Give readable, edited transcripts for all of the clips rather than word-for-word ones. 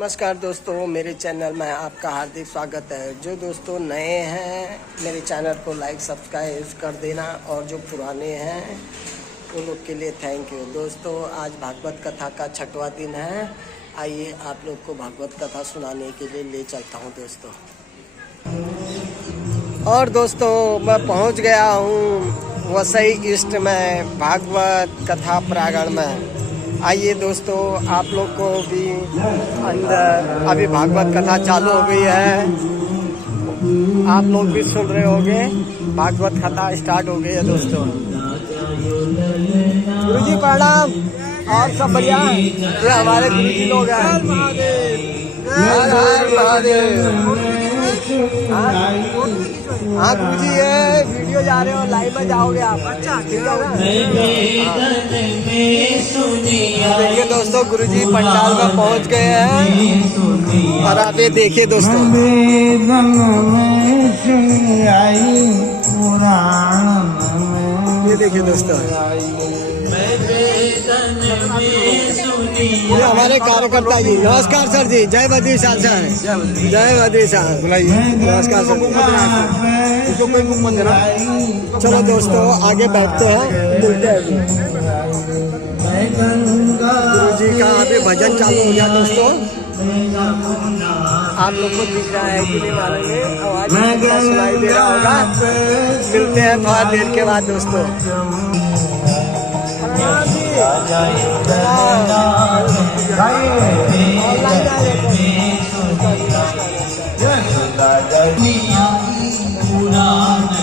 नमस्कार दोस्तों, मेरे चैनल में आपका हार्दिक स्वागत है। जो दोस्तों नए हैं मेरे चैनल को लाइक सब्सक्राइब कर देना, और जो पुराने हैं उन लोग के लिए थैंक यू। दोस्तों आज भागवत कथा का 6वां दिन है। आइए आप लोग को भागवत कथा सुनाने के लिए ले चलता हूं दोस्तों। और दोस्तों मैं पहुंच गया हूं वसई ईस्ट में भागवत कथा प्रांगण में। आइए दोस्तों आप लोग को भी अंदर अभी भागवत कथा चालू हो गई है, आप लोग भी सुन रहे होंगे। भागवत कथा स्टार्ट हो गई है दोस्तों। गुरुजी प्रणाम, और सब बढ़िया। ये हमारे गुरुजी लोग हैं। हर हर महादेव। हाँ गुरुजी ये वीडियो जा रहे हो, लाइव में जाओगे आप। अच्छा ठीक है ना। देखिए दोस्तों गुरुजी पंडाल में पहुंच गए हैं, और आप ये देखिए दोस्तों। ये देखिए दोस्तों, ये हमारे कार्यकर्ता जी। नमस्कार सर जी, जय बद्री साल सर, जय बद्री साल। नमस्कार सर। चलो दोस्तों आगे बैठते हैं, मिलते हैं। गुरु जी का अभी भजन चालू हो गया दोस्तों। आप लोग को दिख रहा है कि नहीं मालूम, आवाज सुनाई दे रहा होगा। मिलते हैं थोड़ा देर के बाद दोस्तों।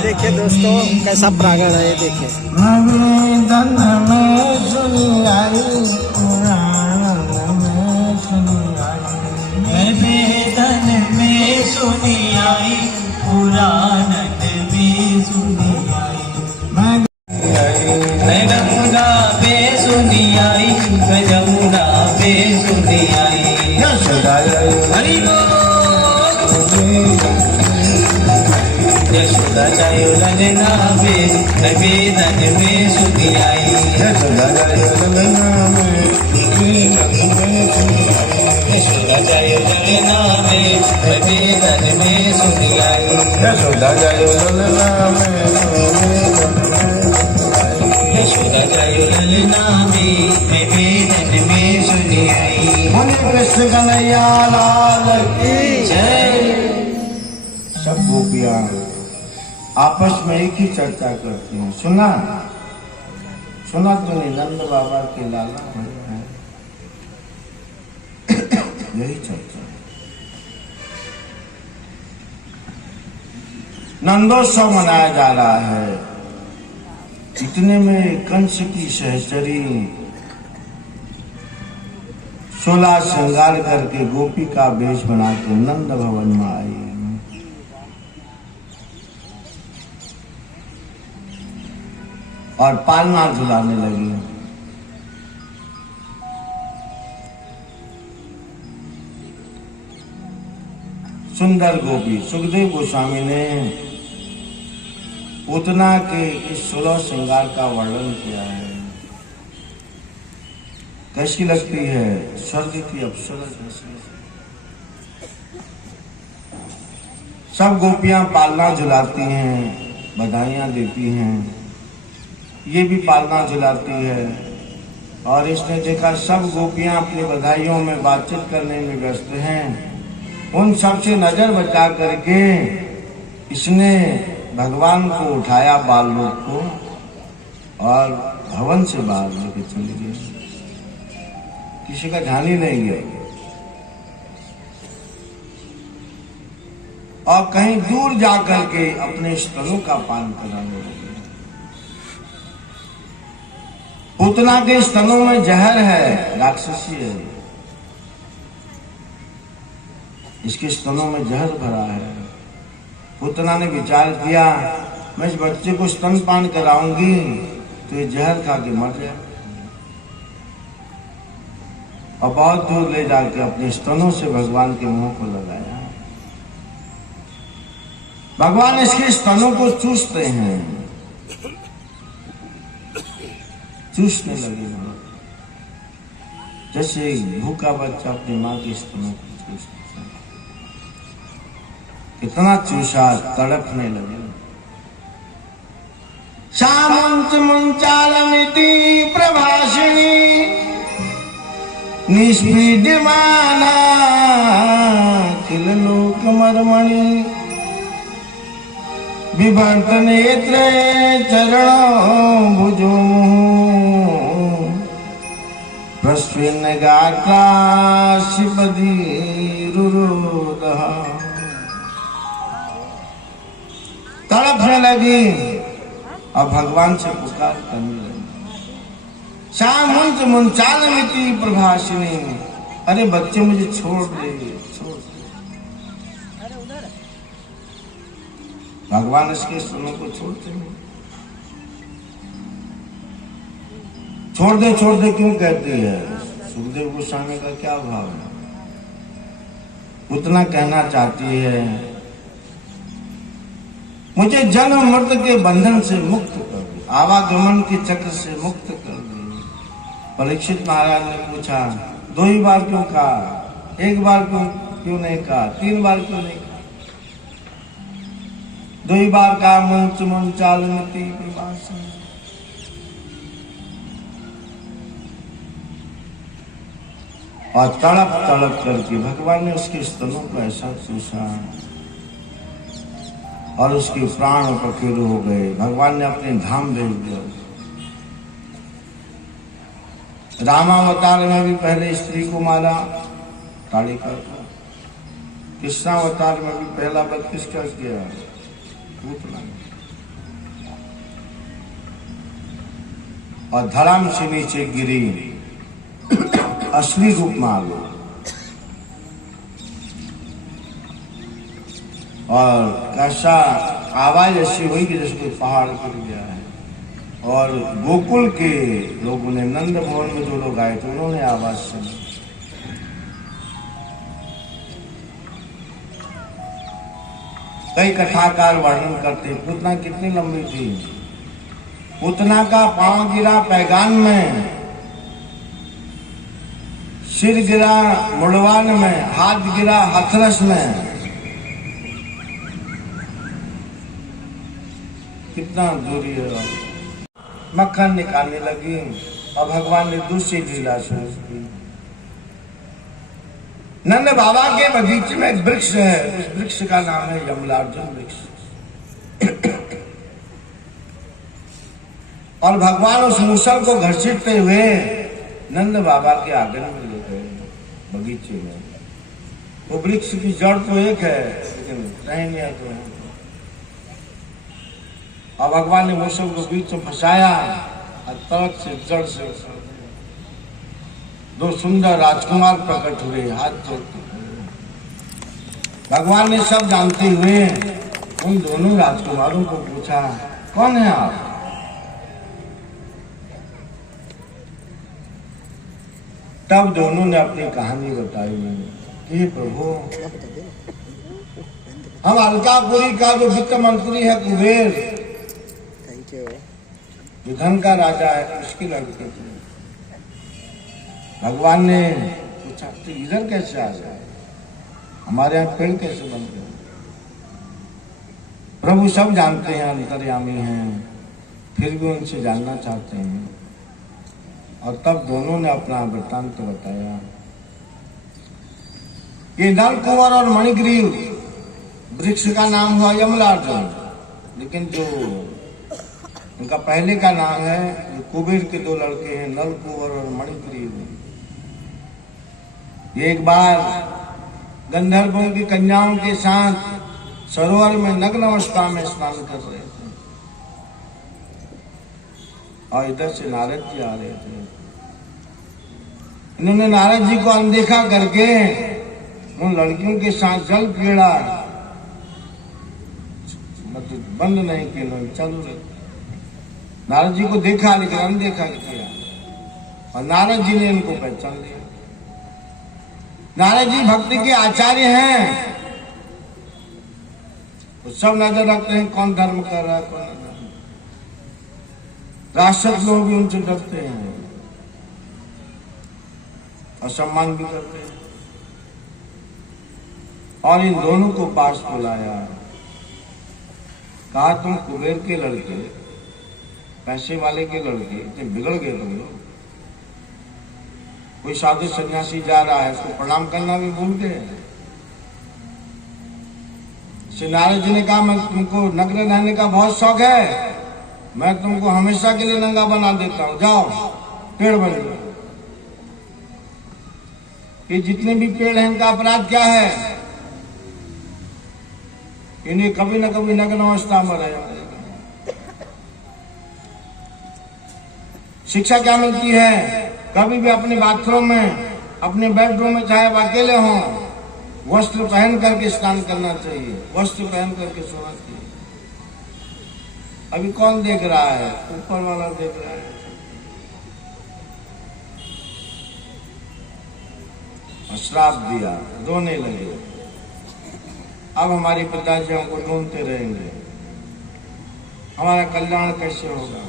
देखिए दोस्तों कैसा प्रांगण है, ये देखिए। सब गोपियां आपस में एक ही चर्चा करती हैं। सुना सुना तो नहीं, नंद बाबा के लाला है यही चर्चा। नंदोत्सव मनाया जा रहा है। इतने में कंस की सहचरी 16 श्रृंगार करके गोपी का वेश बना के नंद भवन में आई और पालना झुलाने लगी। सुंदर गोपी सुखदेव गोस्वामी ने पूतना के इस 16 श्रृंगार का वर्णन किया है। कैसी लगती है, स्वर्ग की अप्सरा जैसी। सब गोपियां पालना झुलाती हैं, बधाइयां देती हैं। ये भी पालना झुलाती है, और इसने देखा सब गोपियां अपनी बधाइयों में बातचीत करने में व्यस्त हैं। उन सब से नजर बचा करके इसने भगवान को उठाया, बाल लोक को, और भवन से बाहर लेके चली गई। किसी का ध्यान ही नहीं गया, और कहीं दूर जाकर के अपने स्तनों का पान कराने लगी। पूतना के स्तनों में जहर है, राक्षसी है। इसके स्तनों में जहर भरा है। पूतना ने विचार किया, मैं इस बच्चे को स्तनपान कराऊंगी तो ये जहर खा के मर जाए, और बहुत दूर ले जाकर अपने स्तनों से भगवान के मुंह को लगाया। भगवान इसके स्तनों को चूसते हैं, चूसने लगे। जैसे भूखा बच्चा अपनी माँ के स्तनों को चूसता है, कितना चूसा तड़पने लगे। शामंत मुंचालमिति प्रभाषिणी निष्पीड्यमाना किल लोक मर्मणि विभर्त नेत्र चरणों भुजो प्रस्विन गात्रा शिपदी रुरोदः। तड़पने लगी और भगवान से पुकार करने लगी। शामुंच मुंचालमिति प्रभाषिणी, अरे बच्चे मुझे छोड़ दे, छोड़ दे। भगवान इसके स्तनों को छोड़ते नहीं। छोड़ दे क्यों कहती है? सुखदेव गोस्वामी का क्या भाव है? उतना कहना चाहती है, मुझे जन्म मृत्यु के बंधन से मुक्त कर दे, आवागमन के चक्र से मुक्त कर दे। परीक्षित महाराज ने पूछा, 2 ही बार क्यों कहा? 1 बार क्यों नहीं कहा? 3 बार क्यों नहीं कहा? 2 ही बार कहा, मुंच मुंचालमिति प्रभाषिणी। और तड़प तड़प करके भगवान ने उसके स्तनों को ऐसा चूसा और उसके प्राण पखेरु हो गए। भगवान ने अपने धाम भेज दिया। रामावतार में भी पहले स्त्री को मारा, ताड़िका को। कृष्णावतार में भी पहला वध किसका किया? पूतना। और धड़ाम से नीचे गिरी, असली रूप में आ गई। और कैसा आवाज ऐसी हुई कि जैसे पहाड़ गिर गया है। और गोकुल के लोगों ने, नंद भवन में जो लोग आए थे, उन्होंने आवाज सुनी। कई कथाकार वर्णन करते, पूतना कितनी लंबी थी। पूतना का पांव गिरा पैगान में, सिर गिरा मुड़वान में, हाथ गिरा हथरस में। कितना दूरी है। मक्खन निकालने लगी और भगवान ने दूसरी लीला शुरू की। नंद बाबा के बगीचे में एक वृक्ष है, उस वृक्ष का नाम है यमलार्जुन वृक्ष। और भगवान उस मूसल को घसीटते हुए नंद बाबा के आंगन में ले गए, बगीचे में। वो वृक्ष की जड़ तो एक है, लेकिन टहनियां तो है। और भगवान ने मूसल को बीच में फंसाया और तड़क से जड़ से 2 सुंदर राजकुमार प्रकट हुए, हाथ जोड़ते। भगवान ने सब जानते हुए उन दोनों राजकुमारों को पूछा, कौन है आप? तब दोनों ने अपनी कहानी बताई कि प्रभु, हम अलकापुरी का जो वित्त मंत्री है कुबेर, जो धन का राजा है, उसकी लड़की थी। भगवान ने पूछा, तो इधर कैसे आ गया? हमारे यहाँ पेड़ कैसे बन गए? प्रभु सब जानते हैं, अंतर्यामी हैं, फिर भी उनसे जानना चाहते हैं। और तब दोनों ने अपना वृत्तांत बताया। ये नल कुंवर और मणिग्रीव वृक्ष का नाम हुआ यमलार्जुन, लेकिन जो उनका पहले का नाम है, कुबेर के 2 लड़के हैं, नल कुंवर और मणिग्रीव। एक बार गंधर्वों की कन्याओं के साथ सरोवर में नग्न अवस्था में स्नान कर रहे थे और इधर से नारद जी आ रहे थे। इन्होंने नारद जी को अनदेखा करके उन लड़कियों के साथ जल पीड़ा मतलब बंद नहीं किया, चालू रहे। नारद जी को देखा लेकिन अनदेखा किया और नारद जी ने इनको पहचान लिया। नारद जी भक्ति के आचार्य हैं, तो सब नजर रखते हैं कौन धर्म कर रहा है, कौन धर्म। राक्षस लोग भी उनसे डरते हैं। और सम्मान भी करते हैं। और इन दोनों को पास बुलाया, कहा तुम कुबेर के लड़के, पैसे वाले के लड़के, इतने बिगड़ गए तुम लोग। कोई साधु सन्यासी जा रहा है, उसको प्रणाम करना भी भूल गए। श्री नारद जी ने कहा मैं तुमको नग्न रहने का बहुत शौक है, मैं तुमको हमेशा के लिए नंगा बना देता हूं, जाओ पेड़ बन जाओ। ये जितने भी पेड़ हैं इनका अपराध क्या है? इन्हें कभी न कभी नग्न अवस्था में रहे। शिक्षा क्या मिलती है? कभी भी अपने बाथरूम में, अपने बेडरूम में, चाहे वो अकेले हों, वस्त्र पहन करके स्नान करना चाहिए, वस्त्र पहन करके सोना चाहिए। अभी कौन देख रहा है? ऊपर वाला देख रहा है। और श्राप दिया, रोने लगे। अब हमारे पिताजी हमको ढूंढते रहेंगे, हमारा कल्याण कैसे होगा?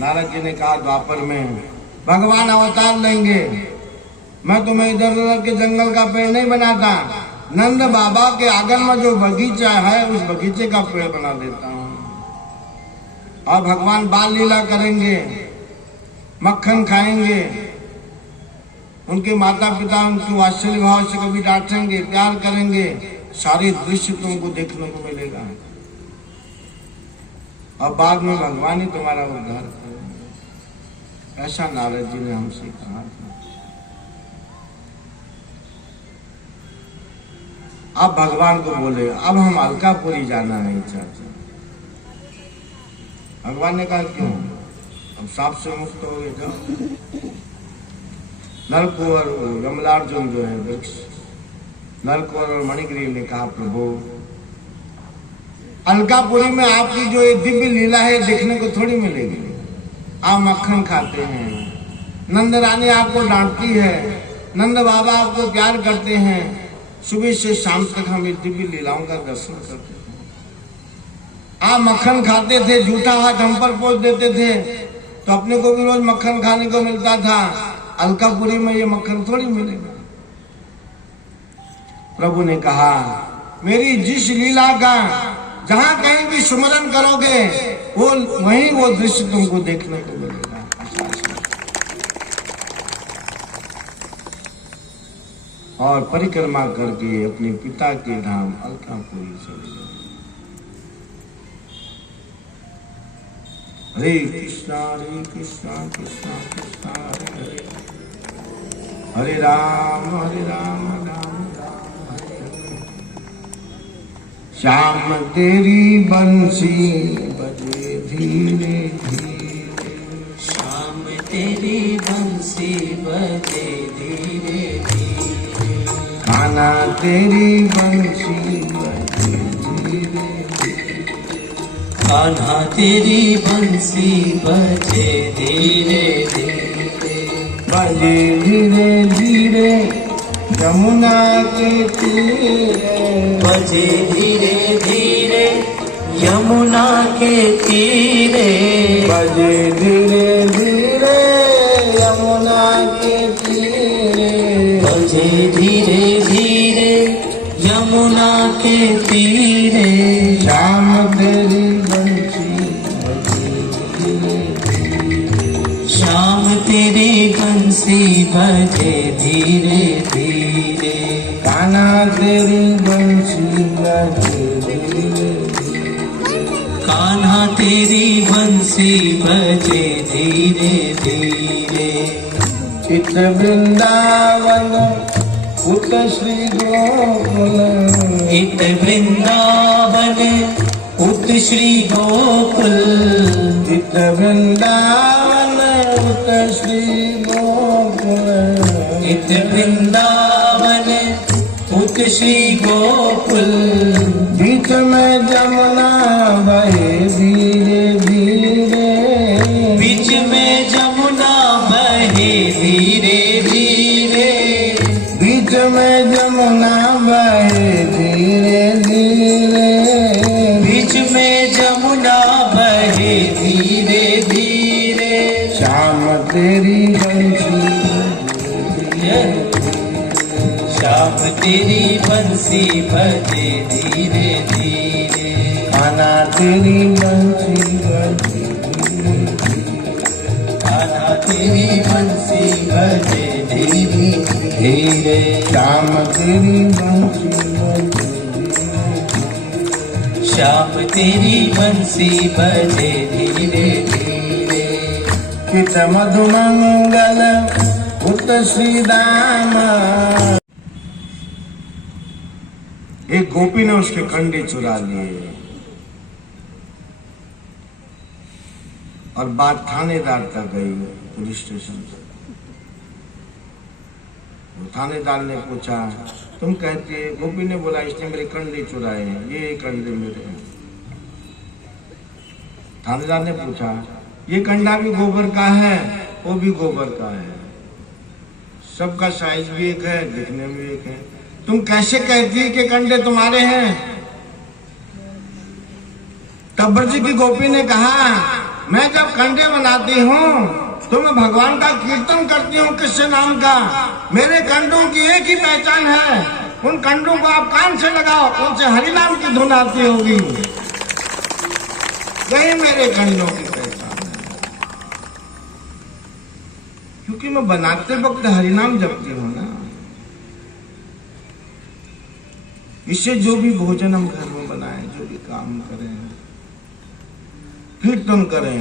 नारद जी ने कहा द्वापर में भगवान अवतार लेंगे, मैं तुम्हें इधर उधर के जंगल का पेड़ नहीं बनाता, नंद बाबा के आंगन में जो बगीचा है उस बगीचे का पेड़ बना देता हूं। और भगवान बाल लीला करेंगे, मक्खन खाएंगे, उनके माता पिता उनको वात्सल्य भाव से कभी डांटेंगे, प्यार करेंगे, सारे दृश्य तुमको देखने को मिलेगा। और बाद में भगवान ही तुम्हारा उद्धार करेंगे। ऐसा नारद जी ने हमसे कहा था। अब भगवान को बोले अब हम अलकापुरी जाना नहीं चाहते। भगवान ने कहा क्यों? अब सांप से मुक्त हो गए, जाओ। नलकुवर कमलार्जुन जो है वृक्ष, नलकुवर और मणिग्रीव ने कहा प्रभु अलकापुरी में आपकी जो ये दिव्य लीला है देखने को थोड़ी मिलेगी। आप मक्खन खाते हैं, नंद रानी आपको डांटती है, नंद बाबा आपको प्यार करते हैं, सुबह से शाम तक हम इस दिव्य लीलाओं का दर्शन करते हैं। आप मक्खन खाते थे, झूठा हाथ हम पर पोंछ देते थे, तो अपने को भी रोज मक्खन खाने को मिलता था। अलकापुरी में ये मक्खन थोड़ी मिलेगा। प्रभु ने कहा मेरी जिस लीला का जहां कहीं भी सुमरन करोगे वो वहीं वो दृश्य तुमको देखने को मिलेगा। और परिक्रमा करके अपने पिता के धाम अलकापुरी चले गए। हरे कृष्णा कृष्णा कृष्णा हरे हरे, हरे राम राम राम हरे हरे। श्याम तेरी बंसी बजे धीरे धीरे, श्याम तेरी बंसी बजे धीरे धीरे, कान्हा तेरी बंसी बजे धीरे धीरे, कान्हा तेरी बंसी बजे धीरे धीरे, बजे धीरे धीरे यमुना के तीरे, बजे धीरे धीरे यमुना के तीरे, बजे धीरे धीरे यमुना के तीरे, बजे धीरे धीरे यमुना के तीरे। श्याम तेरी बंसी बजे धीरे धीरे, श्याम तेरी बंसी बजे धीरे धीरे, कान्हा तेरी बंसी बजे धीरे धीरे, कान्हा तेरी बंसी बजे धीरे धीरे। चित वृंदावन उत श्री गोकुल, इत वृंदावन उत श्री गोकुल, चित वृंदावन उत श्री गोकुल, इत वृंदावन उत श्री गोकुल, बीच में जमुना बहे धीरे धीरे, बीच में जमुना बहे धीरे धीरे, बीच में जमुना बहे धीरे धीरे, बीच में जमुना बहे धीरे धीरे। श्याम तेरी बंसी बजे तेरी बंसी बजे धीरे धीरे, कान्हा तेरी बंसी बजे कान्हा तेरी बंसी बजे धीरे धीरे, श्याम तेरी बंसी बजे श्याम तेरी बंसी बजे धीरे धीरे, कित मधुमंगल पुत श्री राम। एक गोपी ने उसके कंडे चुरा लिए और बात थानेदार तक गई, पुलिस स्टेशन तक। थानेदार ने पूछा, तुम कहते, गोपी ने बोला इसने मेरे कंडे चुराए हैं, ये कंडे मेरे हैं। थानेदार ने पूछा, ये कंडा भी गोबर का है, वो भी गोबर का है, सबका साइज भी एक है, दिखने में एक है, तुम कैसे कहती है कि कंडे तुम्हारे हैं? तब ब्रज की गोपी ने कहा, मैं जब कंडे बनाती हूँ तो मैं भगवान का कीर्तन करती हूँ, किससे नाम का। मेरे कंडों की एक ही पहचान है, उन कंडों को आप कान से लगाओ, उनसे हरि नाम की धुन आती होगी, यही मेरे कंडों की पहचान है। क्योंकि मैं बनाते वक्त हरि नाम जपती हूँ ना। इससे जो भी भोजन हम घर में बनाए, जो भी काम करें, कीर्तन करें,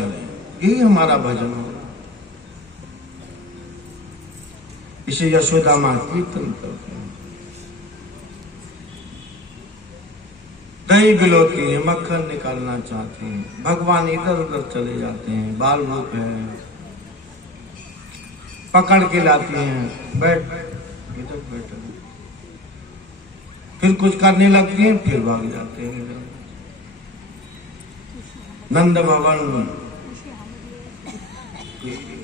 यही हमारा भजन होगा। इसे यशोदा माँ कीर्तन करते हैं, दही बिलोती है, मक्खन निकालना चाहते हैं, भगवान इधर उधर चले जाते हैं, बाल रूप है, पकड़ के लाती हैं, बैठ इधर बैठ, फिर कुछ करने लगती हैं, फिर भाग जाते हैं। नंद भवन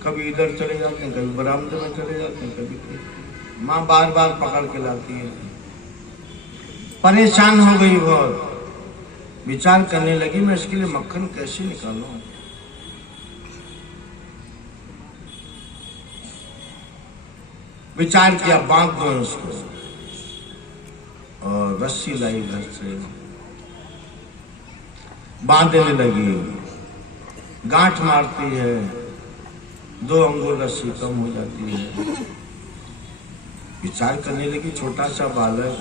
कभी इधर चले जाते हैं, कभी बरामदे में चले जाते हैं, कभी माँ बार बार पकड़ के लाती है। परेशान हो गई बहुत, विचार करने लगी, मैं इसके लिए मक्खन कैसे निकालूं। विचार किया, बांध दो उसको, और रस्सी लाई घर से, बांधने लगी, गांठ मारती है, 2 अंगुल रस्सी कम हो जाती है। विचार करने लगी, छोटा सा बालक,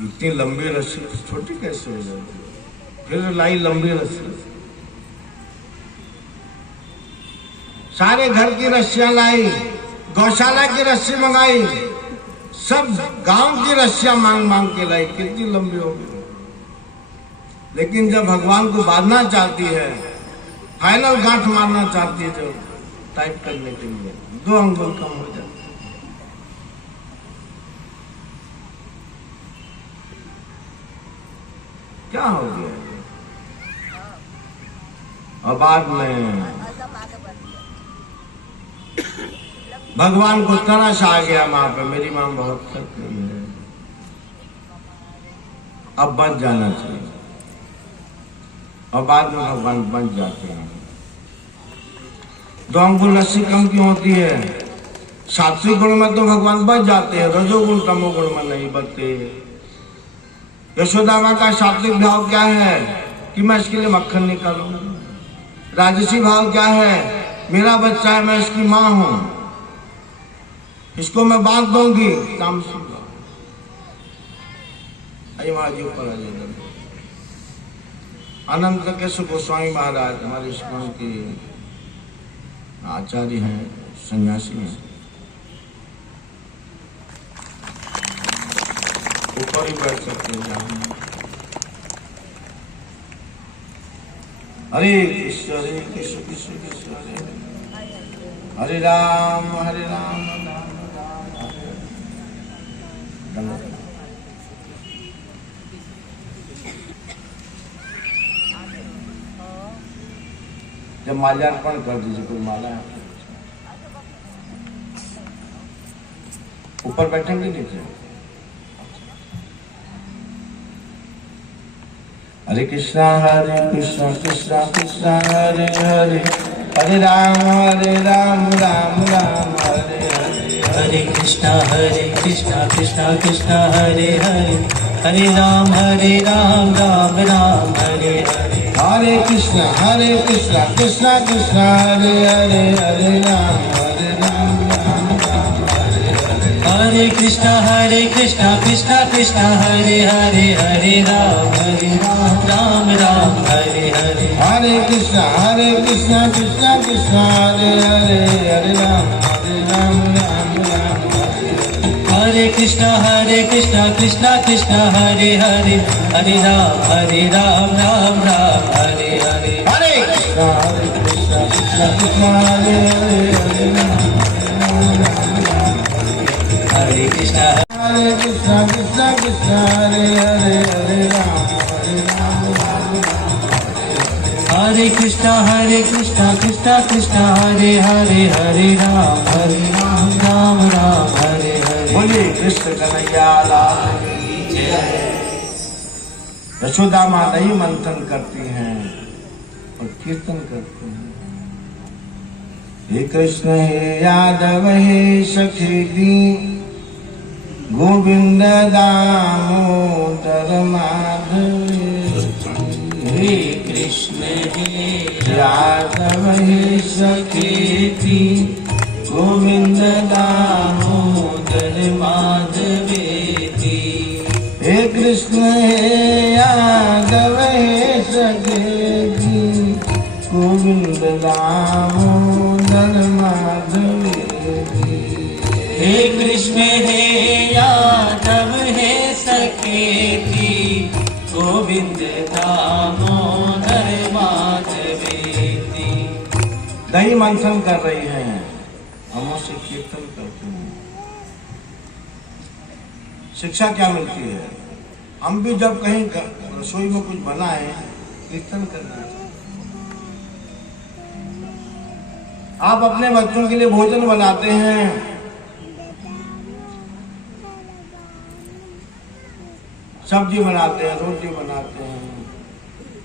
इतनी लंबी रस्सी छोटी कैसे हो जाती है। फिर लाई लंबी रस्सी, सारे घर की रस्सियां लाई, गौशाला की रस्सी मंगाई, सब गांव की रस्सियां मांग मांग के लाई, कितनी लंबी हो गई। लेकिन जब भगवान को बांधना चाहती है, फाइनल गांठ मारना चाहती है, जो टाइप करने के लिए 2 अंगुल कम हो जाती है। क्या हो गया? और बाद में भगवान को तरस आ गया माँ पे, मेरी माँ बहुत सत्य है, अब बच जाना चाहिए। और बाद में भगवान बच जाते हैं। 2 अंगुल रस्सी कम क्यों होती है? सात्विक गुण में तो भगवान बच जाते हैं, रजोगुण तमोगुण में नहीं बचते। यशोदा माँ का सात्विक भाव क्या है कि मैं इसके लिए मक्खन निकालूंगा। राजसी भाव क्या है, मेरा बच्चा है, मैं इसकी माँ हूं, इसको मैं बांध दूंगी। तामसी भाव। आइए महाराज जी ऊपर आ जाइए। अनंत केशव गोस्वामी महाराज हमारे स्कूल के आचार्य हैं, सन्यासी हैं। ऊपर ही बैठ सकते हैं जहां। हरे कृष्ण कृष्ण कृष्ण हरे राम राम राम। जब माल्यार्पण कर दीजिए, कोई माला है ऊपर बैठेंगे नीचे। हरे कृष्णा कृष्ण कृष्ण हरे हरे, हरे राम राम राम हरे हरे, हरे हरे कृष्णा कृष्णा कृष्णा हरे हरे, हरे राम राम राम हरे हरे। हरे कृष्णा कृष्णा कृष्णा हरे हरे, हरे राम राम राम हरे हरे। हरे कृष्णा कृष्णा कृष्णा हरे हरे, हरे राम राम राम हरे हरे। हरे कृष्णा कृष्णा कृष्णा हरे हरे, हरे राम राम राम हरे हरे। हरे कृष्णा कृष्णा कृष्णा हरे हरे, हरे राम राम राम हरे हरे। हरे कृष्णा कृष्णा कृष्णा हरे हरे, हरे राम हरे कृष्णा कृष्णा कृष्णा हरे हरे, हरे राम राम हरे कृष्णा कृष्णा कृष्णा हरे हरे, हरे राम राम राम हरे हरे। बोलिए कृष्ण कन्हैया लाल की जय। यशोदा माँ दही मंथन करती हैं और कीर्तन करती हैं। हे कृष्ण हे यादव हे सखी दी, गोविंद दामोदर माधव। हे कृष्ण हे यादव हे सखी, गोविंद दामोदर माधवेति। हे कृष्ण हे यादव हे सखी, गोविंद दामोदर माधवेति। हे कृष्ण हे यादव हे सखेति, गोविंद दामोदर माधवेति। दही मंथन कर रही हैं, हमों से कीर्तन करते हैं। शिक्षा क्या मिलती है? हम भी जब कहीं रसोई में कुछ बनाए, कीर्तन करना चाहिए। आप अपने बच्चों के लिए भोजन बनाते हैं, सब्जी बनाते हैं, रोटी बनाते हैं,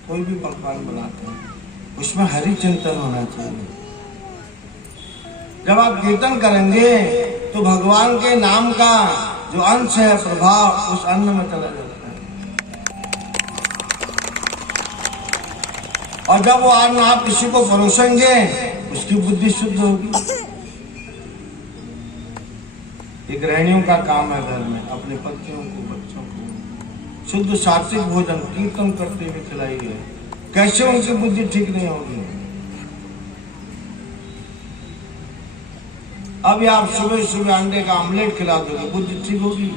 कोई भी पकवान बनाते हैं, उसमें हरि चिंतन होना चाहिए। जब आप कीर्तन करेंगे तो भगवान के नाम का जो अंश है, प्रभाव उस अन्न में चला जाता है, और जब वो अन्न आप किसी को परोसेंगे उसकी बुद्धि शुद्ध होगी। ये गृहिणियों का काम है, घर में अपने पतियों को, बच्चों को शुद्ध सात्विक भोजन कीर्तन करते हुए खिलाइए। कैसे उनकी बुद्धि ठीक नहीं होगी? अभी आप सुबह सुबह अंडे का आमलेट खिला दोगे, बुद्धि ठीक होगी?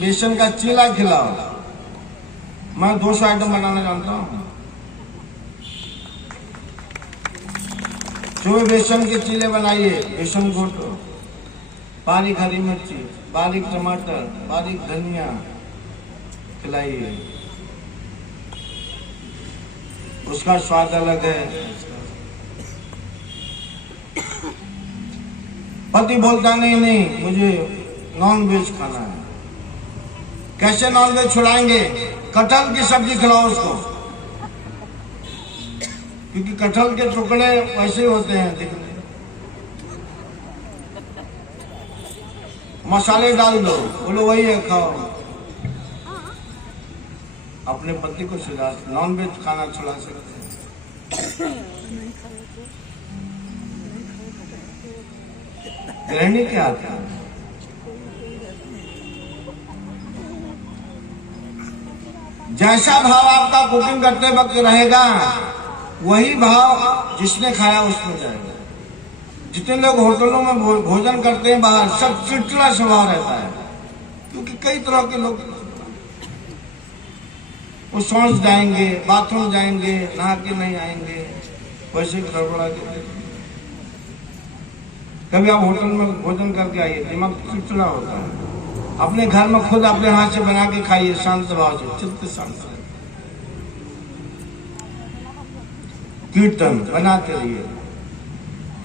बेसन का चीला खिलाओ। मैं 200 आइटम बनाना जानता हूँ। सुबह बेसन के चीले बनाइए, बेसन घोटो, बारीक हरी मिर्ची, बारीक टमाटर, बारीक धनिया खिलाइए, उसका स्वाद अलग है। पति बोलता नहीं मुझे नॉन वेज खाना है। कैसे नॉन वेज छुड़ाएंगे? कटहल की सब्जी खिलाओ उसको, क्योंकि कटहल के टुकड़े वैसे होते हैं दिखने। मसाले डाल दो, बोलो वही है, खाओ। अपने पति को सुझा नॉन वेज खाना छुड़ा सकते हैं। गृहिणी क्या आता है? जैसा भाव आपका कुकिंग करते वक्त रहेगा, वही भाव जिसने खाया उसमें जाएगा। जितने लोग होटलों में भोजन करते हैं बाहर, सब चिड़चिड़ा स्वभाव रहता है, क्योंकि कई तरह के लोग वो सोच जाएंगे, बाथरूम जाएंगे, नहा के नहीं आएंगे, वैसे गड़बड़ा के। कभी आप होटल में भोजन करके आइए, दिमाग चिड़चिड़ा होता है। अपने घर में खुद अपने हाथ से बना के खाइए, शांत भाव से, चित्त शांत से। कीर्तन बनाते रहिए।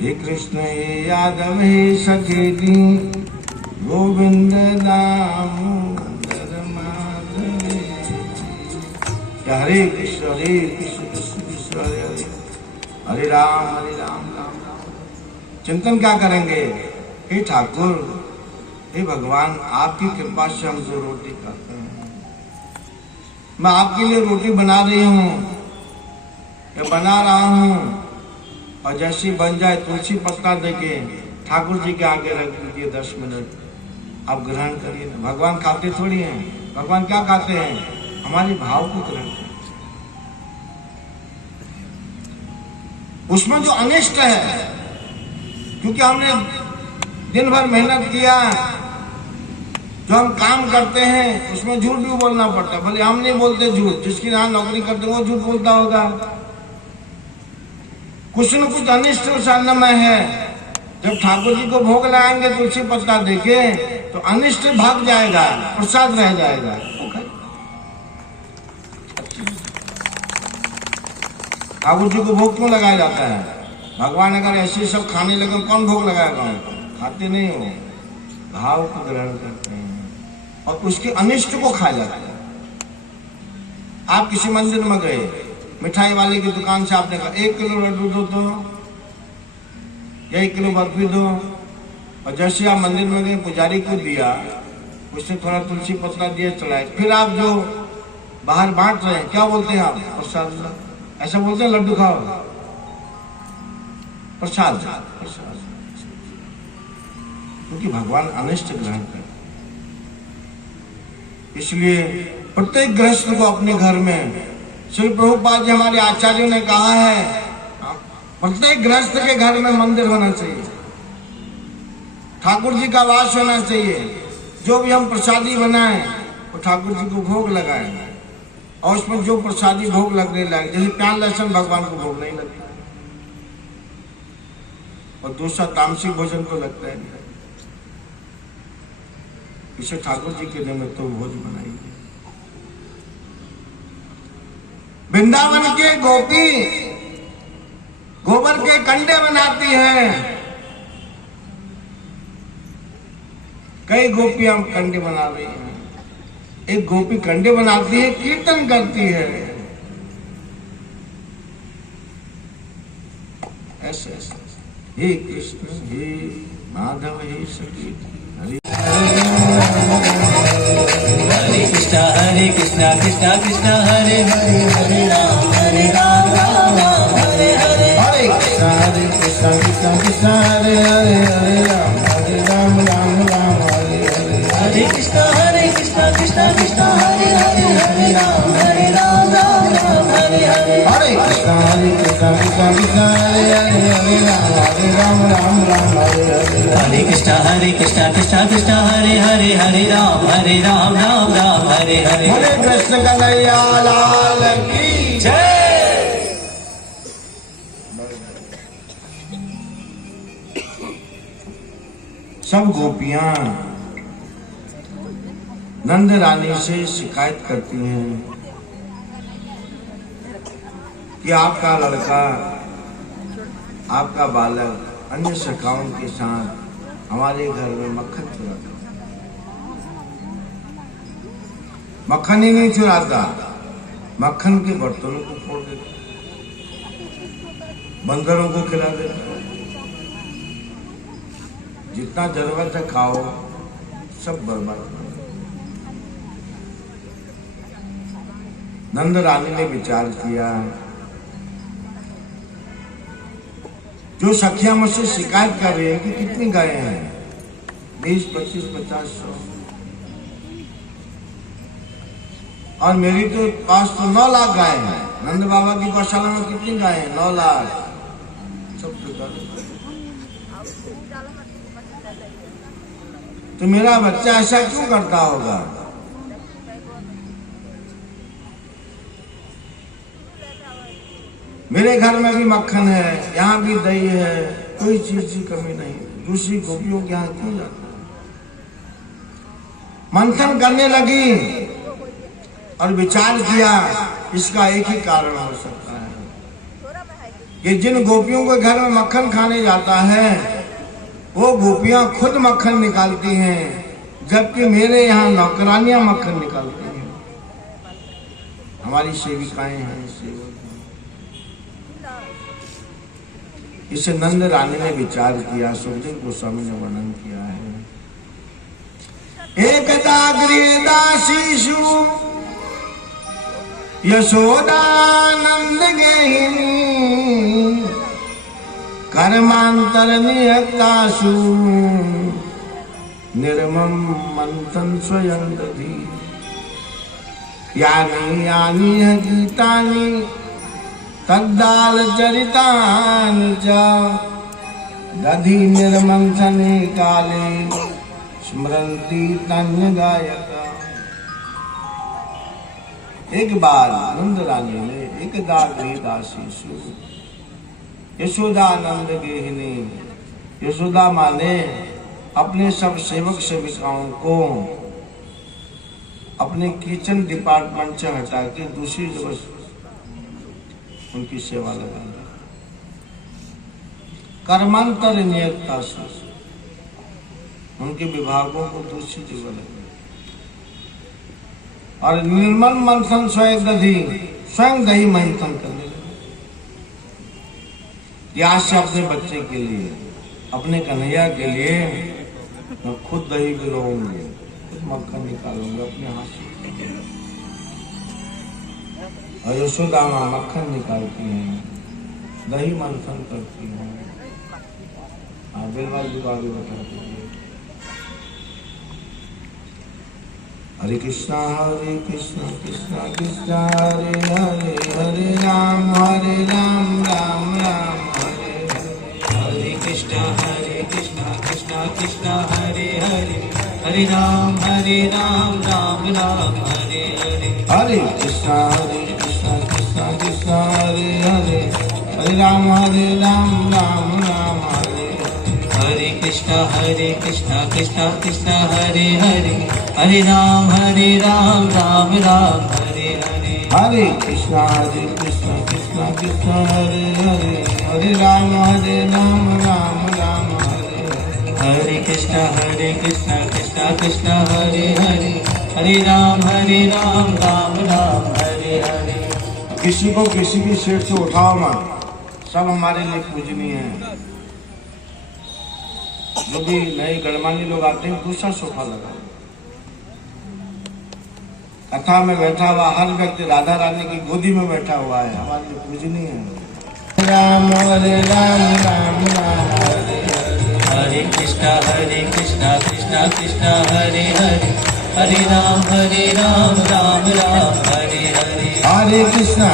हे कृष्ण हे यादव हे सखेती, गोविंद दामोदर माधवेति। हरे कृष्ण कृष्ण कृष्ण हरे हरे, हरे राम राम राम। चिंतन क्या करेंगे? हे ठाकुर, हे भगवान, आपकी कृपा से हम जो रोटी खाते हैं, मैं आपके लिए रोटी बना रही हूँ या बना रहा हूँ, और जैसी बन जाए तुलसी पत्ता देके ठाकुर जी के आगे रख दीजिए 10 मिनट, आप ग्रहण करिए। भगवान खाते थोड़ी हैं। भगवान क्या खाते हैं? हमारे भाव को ग्रहण करते। उसमें जो अनिष्ट है, क्योंकि हमने दिन भर मेहनत किया, जो हम काम करते हैं उसमें झूठ भी बोलना पड़ता है। भले हम नहीं बोलते झूठ, जिसकी यहाँ नौकरी करते वो झूठ बोलता होगा। कुछ न कुछ अनिष्ट उस अन्न में है। जब ठाकुर जी को भोग लगाएंगे तुलसी पत्ता देके तो अनिष्ट भाग जाएगा, प्रसाद रह जाएगा। ठाकुर जी को भोग क्यों लगाया जाता है? भगवान अगर ऐसे सब खाने लगे कौन भोग लगाएगा उनको? खाते नहीं हो, भाव को ग्रहण करते हैं और उसके अनिष्ट को खा जाते हैं। आप किसी मंदिर में गए, मिठाई वाले की दुकान से आपने कहा 1 किलो लड्डू दो तो, या 1 किलो बर्फी दो, और जैसे आप मंदिर में गए पुजारी को दिया, उसने थोड़ा तुलसी पत्ता दिया, चढ़ाए, फिर आप जो बाहर बांट रहे हैं क्या बोलते हैं आप? प्रसाद। ऐसा बोलते हैं लड्डू खाओ, प्रसाद। क्योंकि भगवान अनिष्ट ग्रहण करते, इसलिए प्रत्येक गृहस्थ को अपने घर में, श्री प्रभुपाद जी हमारे आचार्यों ने कहा है, प्रत्येक गृहस्थ के घर में मंदिर होना चाहिए, ठाकुर जी का वास होना चाहिए। जो भी हम प्रसादी बनाएं वो ठाकुर जी को भोग लगाएं, और उसमें जो प्रसादी भोग लगने लगे, जैसे प्याज लहसुन भगवान को भोग नहीं लगता, और दूसरा तामसिक भोजन तो लगता है नहीं, इसे ठाकुर जी के निमित्त तो भोज बनाइए। वृंदावन के गोपी गोबर के कंडे बनाती है, कई गोपियां कंडे बना रही हैं। एक गोपी कंडे बनाती है, कीर्तन करती है, ऐसे ऐसे, हे कृष्ण हे माधव हे सखी हरे हरे कृष्णा कृष्णा कृष्णा हरे हरे, हरे राम राम राम हरे हरे, हरे कृष्णा कृष्णा कृष्णा हरे हरे, हरे राम राम हरे हरे, हरे कृष्णा कृष्णा कृष्णा हरे हरे, हरे राम राम हरे हरे, हरे कृष्णा कृष्णा कृष्णा हरे हरे, हरे राम राम हरे हरे, हरे कृष्णा कृष्णा कृष्णा हरे हरे, हरे राम राम हरे हरे, हरे कृष्ण कन्हैया लाल की जय। सब गोपियां नंद रानी से शिकायत करती हैं कि आपका लड़का, आपका बालक अन्य सखाओं के साथ हमारे घर में मक्खन चुराता, मक्खन ही नहीं चुराता, मक्खन के बर्तनों को फोड़ देता, बंदरों को खिला देता, जितना जरूरत है खाओ, सब बर्बाद कर। नंद रानी ने विचार किया, जो सखियां मुझसे शिकायत कर रही है कि कितनी गायें हैं, 20, 25, 50, 100, और मेरी तो पास तो 9 लाख गायें हैं। नंद बाबा की गौशाला में कितनी गायें हैं? 9 लाख। सब तो मेरा बच्चा ऐसा क्यों करता होगा? मेरे घर में भी मक्खन है, यहाँ भी दही है, कोई चीज की कमी नहीं, दूसरी गोपियों के यहाँ क्यों जाता? मंथन करने लगी और विचार किया, इसका एक ही कारण हो सकता है कि जिन गोपियों के घर में मक्खन खाने जाता है वो गोपियां खुद मक्खन निकालती हैं, जबकि मेरे यहाँ नौकरानियां मक्खन निकालती हैं, हमारी सेविकाएं हैं, सेवक हैं। इसे नंद रानी ने विचार किया, सुखदेव गोस्वामी ने वर्णन किया है। एकदा गृहदासीषु यशोदानंद गेहिनी कर्मांतर नियतासु निर्मम मंथन स्वयं दधी यानी यानी गीतानि तद्दाल चरितानि च दधी निर्मंथने काले स्मरन्ति तन्य गायक। एक बार नंद रानी ने एकदा गृहदासीषु यशोदानंद गेहिनी, यशोदा माँ ने अपने सब सेवक सेविकाओं को अपने किचन डिपार्टमेंट से हटा के दूसरी जगह उनकी सेवा लगा। कर्मांतर नियतता से उनके विभागों को दूसरी जगह लगा। और निर्मल मंथन स्वयं दही मंथन करने लगे। आज से अपने बच्चे के लिए, अपने कन्हैया के लिए मैं खुद दही गिराऊंगी, खुद मक्खन निकालूंगा अपने हाथ से। और यशोदा माँ मक्खन निकालती हैं, दही मंथन करती हैं। बेलवाल जी बाबू बताते हैं। हरे कृष्णा कृष्णा कृष्णा हरे हरे, हरे राम राम राम हरे हरे। हरे कृष्णा कृष्णा कृष्णा हरे हरे, हरे राम राम राम हरे हरे। हरे कृष्णा कृष्णा कृष्णा हरे हरे, हरे राम राम राम हरे हरे। हरे कृष्णा कृष्णा कृष्णा हरे हरे, हरे राम राम राम हरे हरे। हरे कृष्णा कृष्णा कृष्णा हरे हरे, हरे राम राम राम हरे हरे। हरे कृष्णा कृष्णा कृष्णा हरे हरे, हरे राम राम राम हरे हरे। किसी को किसी की सीट से उठाओ मत, सब हमारे लिए पूजनीय है। जो भी नए गणमान्य लोग आते हैं दूसरा सोफा लगा। कथा में बैठा हुआ हर व्यक्ति राधा रानी की गोदी में बैठा हुआ है, हमारे लिए पूजनीय है। राम राम हरे हरे कृष्णा कृष्णा कृष्णा हरे हरे, हरे राम राम राम हरे हरे। हरे कृष्णा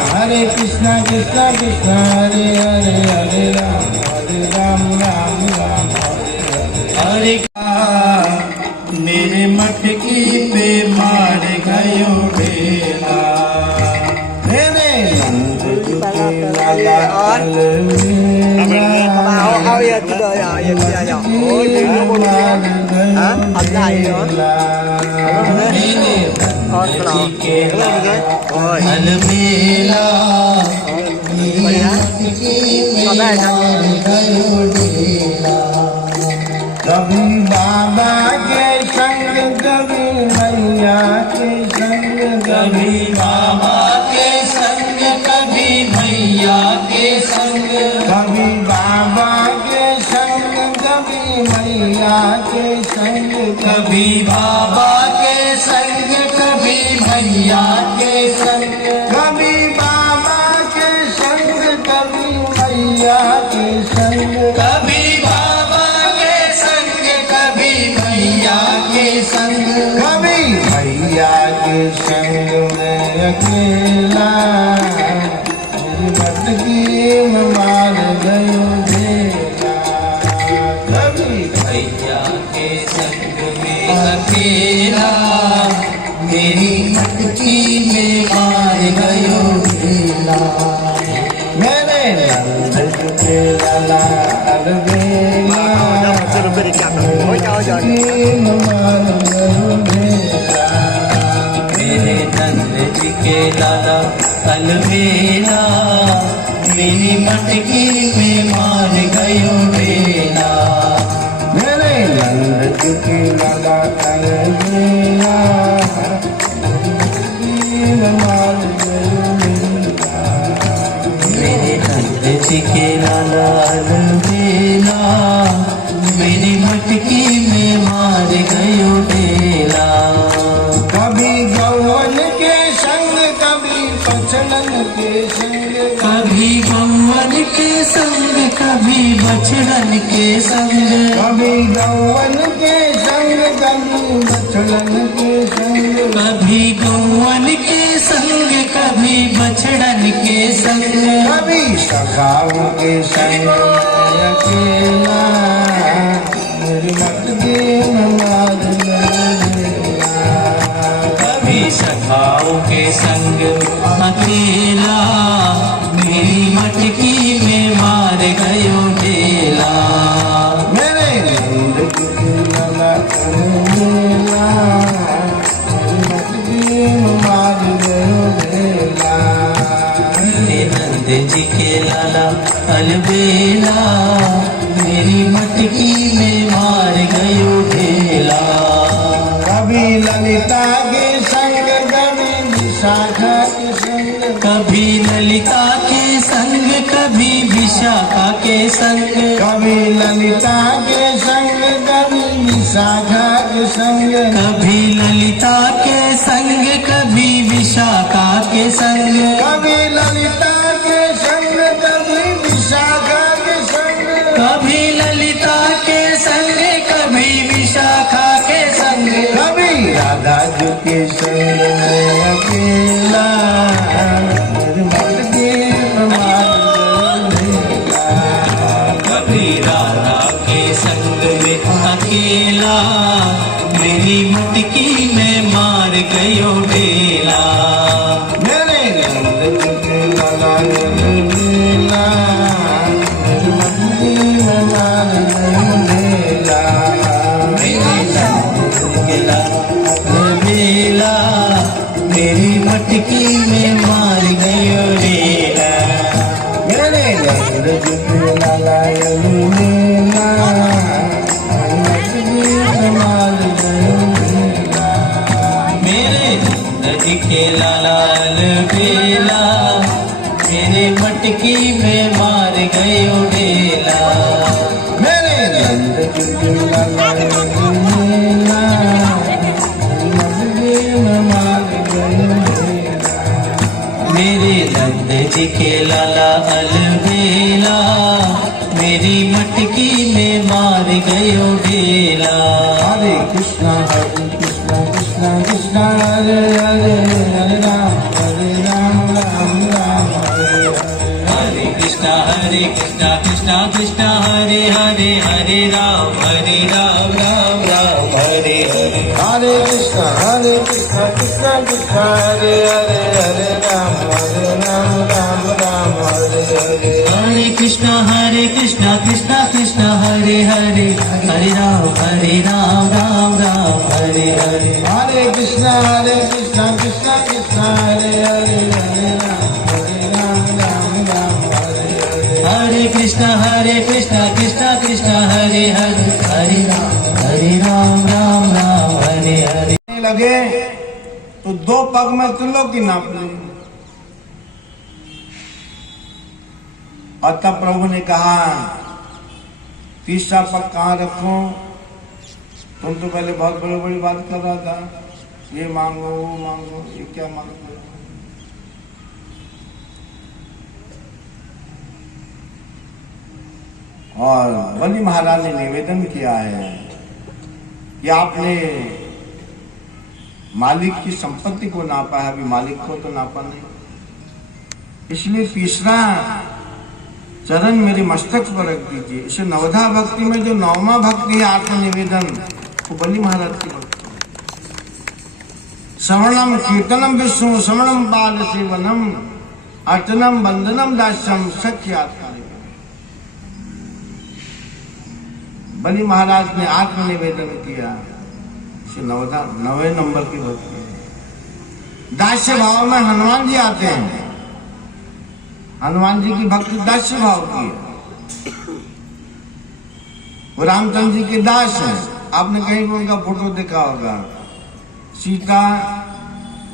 कृष्णा कृष्णा हरे हरे, हरे राम राम राम हरे हरे। हरे मेरे मटकी पे मार गयो ढेला, मेरे नंद जी के लाला और आओ ये किधर आओ, ये किधर आओ। ओ ये बोल रहा हां अपना आई हो और सुनाओ ओए अलमेला बढ़िया कब है ना। कभी बाबा के संग, कभी मैया के संग, कभी बाबा के संग, कभी भैया के संग, कभी बाबा के संग, कभी मैया के संग, कभी बाबा के संग, कभी भैया के संग, कभी बाबा के संग, कभी मैया के संग, कभी बाबा के संग, कभी भैया के संग, कभी भैया के संग में अकेला मेरी मटकी में मार गयो ढेला। कभी भैया के संग में अकेला मेरी मटकी में मार गयो ढेला। मेरे नंद के लाला अलबेला मेरे नंद जी के लाला अलबेला मेरी मटकी में मार गयो ढेला। मेरे नंद जी के लाला अलबेला मार गयो ढेला। मेरे नंद जी के लाला कभी बछड़न के संग, कभी गौवन के संग, कभी बछड़न के संग, कभी गौवन के संग, कभी बछड़न के संग, कभी सखाओं के संग अकेला, मेरी मत दीन मार लेला। कभी सखाओं के संग अकेला, मेरी मटकी में मार गयो ढेला। मेरे नंद की लाला अलबेला, मेरी मत दीन मार लेला। मेरे नंद जी के लाला अलबेला, मेरी मटकी में मार गयो ढेला। कभी ललिता के संग, कभी विशाखा के संग, कभी ललिता के संग, कभी विशाखा के संग, कभी ललिता के संग, कभी विशाखा के संग, कभी ललिता के संग, कभी विशाखा के संग, कभी ललिता के संग, कभी विशाखा के संग, कभी ललिता के संग, कभी विशाखा के संग, कभी राधा जी के संग में अकेला, मेरी मत की मार लेला। कभी राधा के संग में अकेला, मेरी मटकी में मार गयो ढेला। मेरे नंद जी के लाला अलबेला, मेरी मत की मार लेला। मेरे नंद के अलबेला, मेरी मटकी में मार गयो ढेला। मेरे नंद जी के लाला अलबेला, मेरी मत की मार लेला। मेरे नंद जी के लाला अलबेला, मेरे मटकी में मार गयो ढेला। मेरे नंद जी के लाला अलबेला, मेरी मत की मार लेला। मेरे नंद जी के लाला अलबेला, मेरी मटकी में मार गयो ढेला। हरे कृष्णा कृष्णा कृष्णा हरे हरे, हरे राम राम राम हरे हरे। हरे कृष्णा कृष्णा कृष्णा हरे हरे, हरे राम राम राम हरे हरे। हरे कृष्णा कृष्णा कृष्णा हरे हरे, हरे राम राम राम हरे हरे। हरे कृष्णा कृष्णा कृष्णा हरे हरे, हरे राम राम राम हरे हरे। हरे कृष्णा कृष्णा कृष्णा हरे हरे, हरे राम राम हरे हरे। हरे कृष्णा कृष्णा कृष्णा हरे हरे, हरे राम राम हरे हरे। लगे तो दो पग में त्रिलोक की नाप ले। और तब प्रभु ने कहा तीसरा पग कहाँ रखूं? तुम तो पहले बहुत बड़ी बड़ी बात कर रहा था, ये मांगो वो मांगो, ये क्या मांगो? और बलि महाराज ने निवेदन किया है कि आपने मालिक की संपत्ति को नापा है, अभी मालिक को तो नापा नहीं, इसलिए तीसरा चरण मेरे मस्तक पर रख दीजिए। इसे नवधा भक्ति में जो नौमा भक्ति है आत्मनिवेदन, वो बलि महाराज की भक्ति है। श्रवणम कीर्तनम विष्णु श्रवणम बाल सेवनम अर्चनम बंदनम दास्यम सख्य आत्मनिवेदन। बलि महाराज ने आत्मनिवेदन किया, इसे नवधा 9वें नंबर की भक्ति है। दास्य भाव में हनुमान जी आते हैं। हनुमान जी की भक्ति दास्य भाव की है। वो रामचंद्र जी के दास हैं। आपने कहीं भी उनका फोटो देखा होगा। सीता,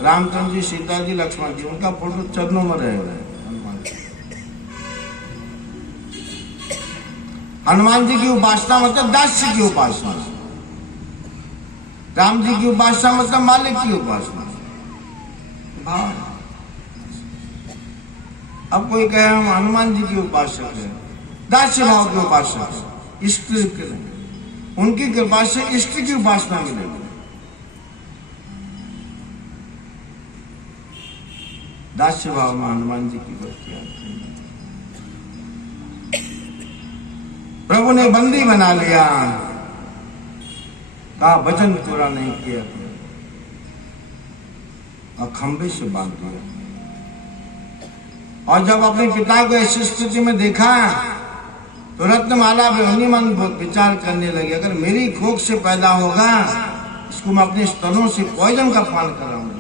रामचंद्र जी, सीता जी, लक्ष्मण जी, उनका फोटो चरणों में रहेगा। हनुमान जी की उपासना मतलब दास्य की उपासना, राम जी की उपासना मतलब मालिक की उपासना। अब कोई कहे हम हनुमान जी की उपासक है, दास्य भाव के उपासक, इष्ट के नहीं। उनकी कृपा से इष्ट की उपासना मिलेगी। दास्य भाव में हनुमान जी की भक्ति आती है। प्रभु ने बंदी बना लिया, कहा वचन पूरा नहीं किया और खंबे से बांध दिया। और जब अपने पिता को ऐसी स्थिति में देखा तो रत्नमाला में मन विचार करने लगे, अगर मेरी कोख से पैदा होगा इसको मैं अपने स्तनों से पॉइजन का पान कराऊंगा।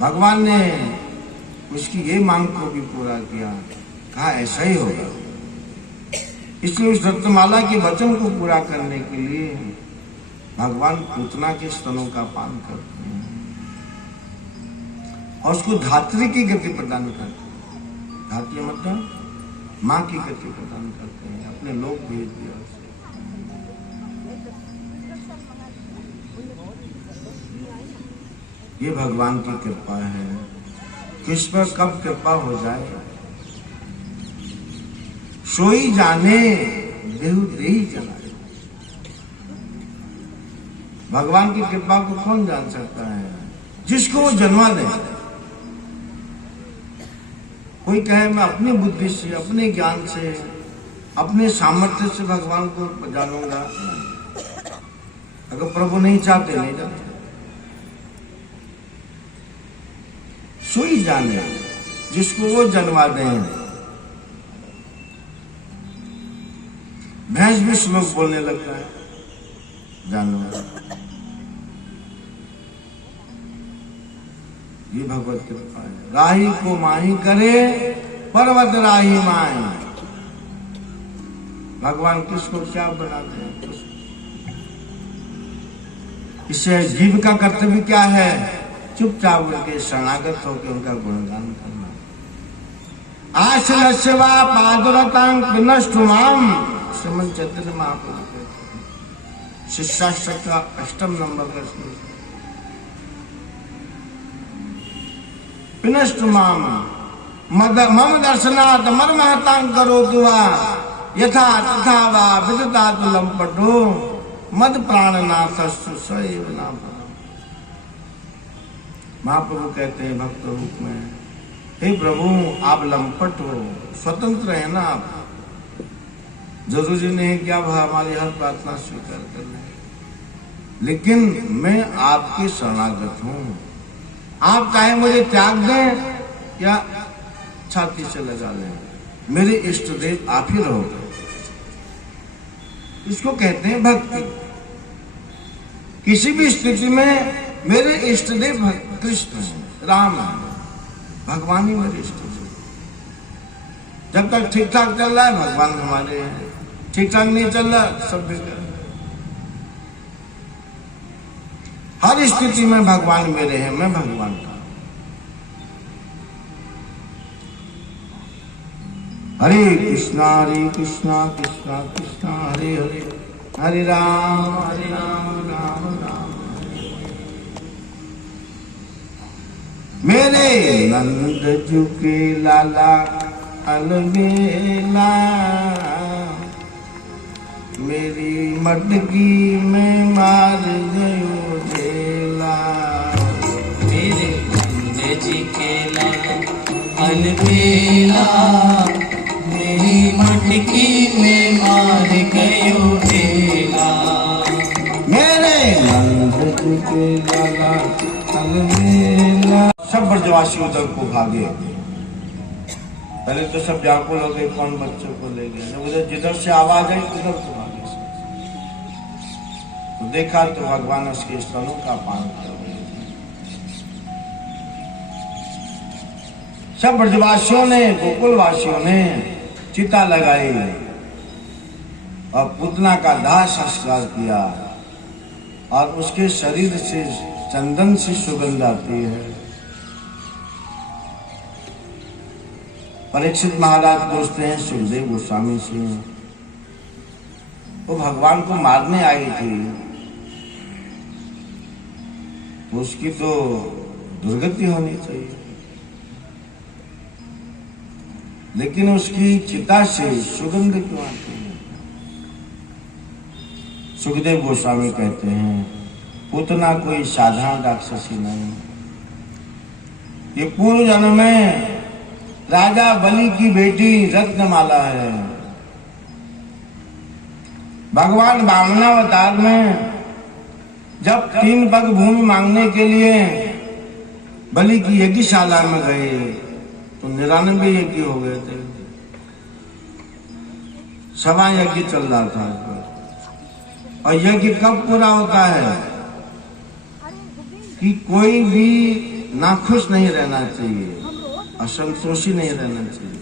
भगवान ने उसकी ये मांग को भी पूरा किया, कहा ऐसा ही होगा। इसलिए उस रत्नमाला के वचन को पूरा करने के लिए भगवान पूतना के स्तनों का पान करते हैं और उसको धात्री की गति प्रदान करते हैं। धात्री मतलब माँ की गति प्रदान करते हैं, अपने लोग भेज दिया उसे। ये भगवान की कृपा है। किस पर कब कृपा हो जाए सोई जाने, देहु देही जलाए। भगवान की कृपा को कौन जान सकता है? जिसको वो जन्मा दे। कोई कहे मैं अपनी बुद्धि से, अपने ज्ञान से, अपने सामर्थ्य से भगवान को जानूंगा, अगर प्रभु नहीं चाहते नहीं जानते। सोई जाने, जिसको वो जन्मा दें। भैंस भी श्लोक बोलने लगता है, जानवर। ये भगवत कृपा है। राही को माही करे, पर्वत राही माही। भगवान किसको क्या बनाते हैं? इससे जीव का कर्तव्य क्या है? चुपचाप उनके शरणागत होकर उनका गुणगान करना। आश्रय सेवा पादुरतांग विनष्टुमाम, श्रीमद् चैतन्य महाप्रभु कहते हैं। शिष्याष्टक का 8 नंबर का श्लोक। विनष्टुमाम मम दर्शनात् मर्महतां करोतु वा यथा तथा वा विदधातु लंपटो मद प्राणनाथस्तु सएव नाम। महाप्रभु कहते हैं भक्त रूप में, हे प्रभु आप लंपट हो, स्वतंत्र है ना आप। जरूरी नहीं कि आप हमारी हर प्रार्थना स्वीकार कर लें, लेकिन मैं आपके शरणागत हूं। आप चाहे मुझे त्याग दें या छाती से लगा लें, मेरे इष्ट देव आप ही रहोगे। इसको कहते हैं भक्ति। किसी भी स्थिति में मेरे इष्ट देव कृष्ण है, राम है, भगवान ही मेरे इष्ट देव। जब तक ठीक ठाक चल रहा है भगवान हमारे हैं, ठीक ठाक नहीं चल रहा सब बेकार। हर स्थिति में भगवान मेरे हैं, मैं भगवान का। हरे कृष्णा कृष्णा कृष्णा हरे हरे, हरे राम राम राम। मेरे नंद जी के लाला अलबेला, मेरी मटकी में मार गयो ढेला। मेरे नंद जी के लाला अलबेला, मेरी मटकी में मार गयो ढेला। मेरे नंद जी के लाला अलबेला। सब ब्रजवासी उधर को भागे। पहले तो सब व्याकुल हो गए, कौन बच्चों को ले गए। जब उधर जिधर से आवाज आई उधर को भागे। तो देखा तो भगवान उसके स्तनों का पान कर रहे थे। सब ब्रजवासियों ने, गोकुलवासियों ने चिता लगाई और पूतना का दाह संस्कार किया और उसके शरीर से चंदन से सुगंध आती है। परीक्षित महाराज पूछते हैं सुखदेव गोस्वामी से, वो भगवान को मारने आई थी तो उसकी तो दुर्गति होनी चाहिए। लेकिन उसकी चिता से सुगंध क्यों आती है? सुखदेव गोस्वामी कहते हैं पूतना कोई साधारण राक्षसी नहीं, ये पूर्व जन्म में राजा बलि की बेटी रत्नमाला है। भगवान वामनावतार में जब 3 पग भूमि मांगने के लिए बलि की यज्ञशाला में गए तो 99 यज्ञ हो गए थे। 1.25 यज्ञ चल रहा था। और यज्ञ कब पूरा होता है कि कोई भी नाखुश नहीं रहना चाहिए, असंतोषी नहीं रहना चाहिए।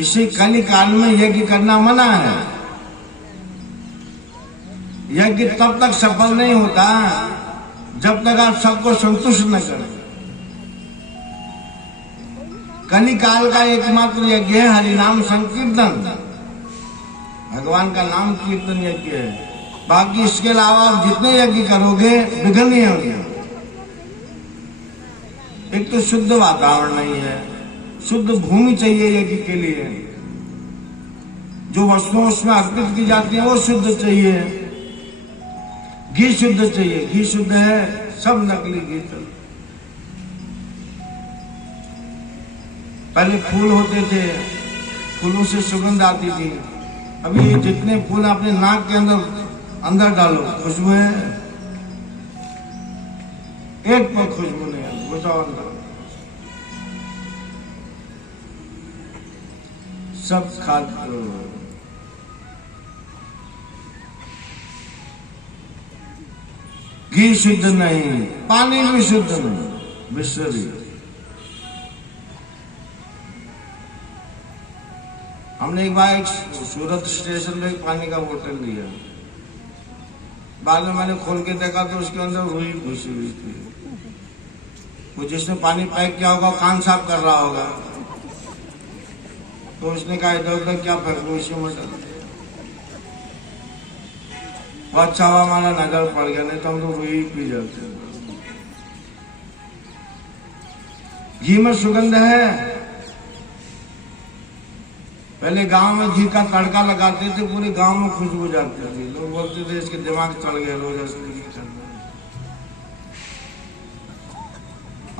इसी कली काल में यज्ञ करना मना है। यज्ञ तब तक सफल नहीं होता जब तक आप सबको संतुष्ट न करें। कली काल का एकमात्र यज्ञ है हरिनाम संकीर्तन, भगवान का नाम कीर्तन यज्ञ है। बाकी इसके अलावा आप जितने यज्ञ करोगे विघ्न नहीं होंगे। एक तो शुद्ध वातावरण नहीं है, शुद्ध भूमि चाहिए यज्ञ के लिए, जो वस्तुएं उसमें अर्पित की जाती हैं वो शुद्ध चाहिए, घी शुद्ध चाहिए, घी शुद्ध है, सब नकली घी चल। पहले फूल होते थे, फूलों से सुगंध आती थी। अभी ये जितने फूल अपने नाक के अंदर डालो खुशबू है, एक पर खुशबू नहीं है, बताओ अंदर सब खाद। घी शुद्ध नहीं, पानी भी शुद्ध नहीं, बिसरी। हमने एक बार सूरत स्टेशन में पानी का बोतल लिया, बाद में मैंने खोल के देखा तो उसके अंदर रुई घुसी हुई थी। वो जिसने पानी पैक किया होगा कान साफ कर रहा होगा, तो उसने कहा इधर उधर क्या फेंकू, इसी में डाल। बहुत अच्छा हुआ हमारा नजर पड़ गया, नहीं तो हम तो रुई पी जाते। घी में सुगंध है। पहले गांव में घी का तड़का लगाते थे, पूरे गांव में खुशबू जाती थी। लोग बोलते थे इसके दिमाग चढ़ गया, रोज असली घी करना।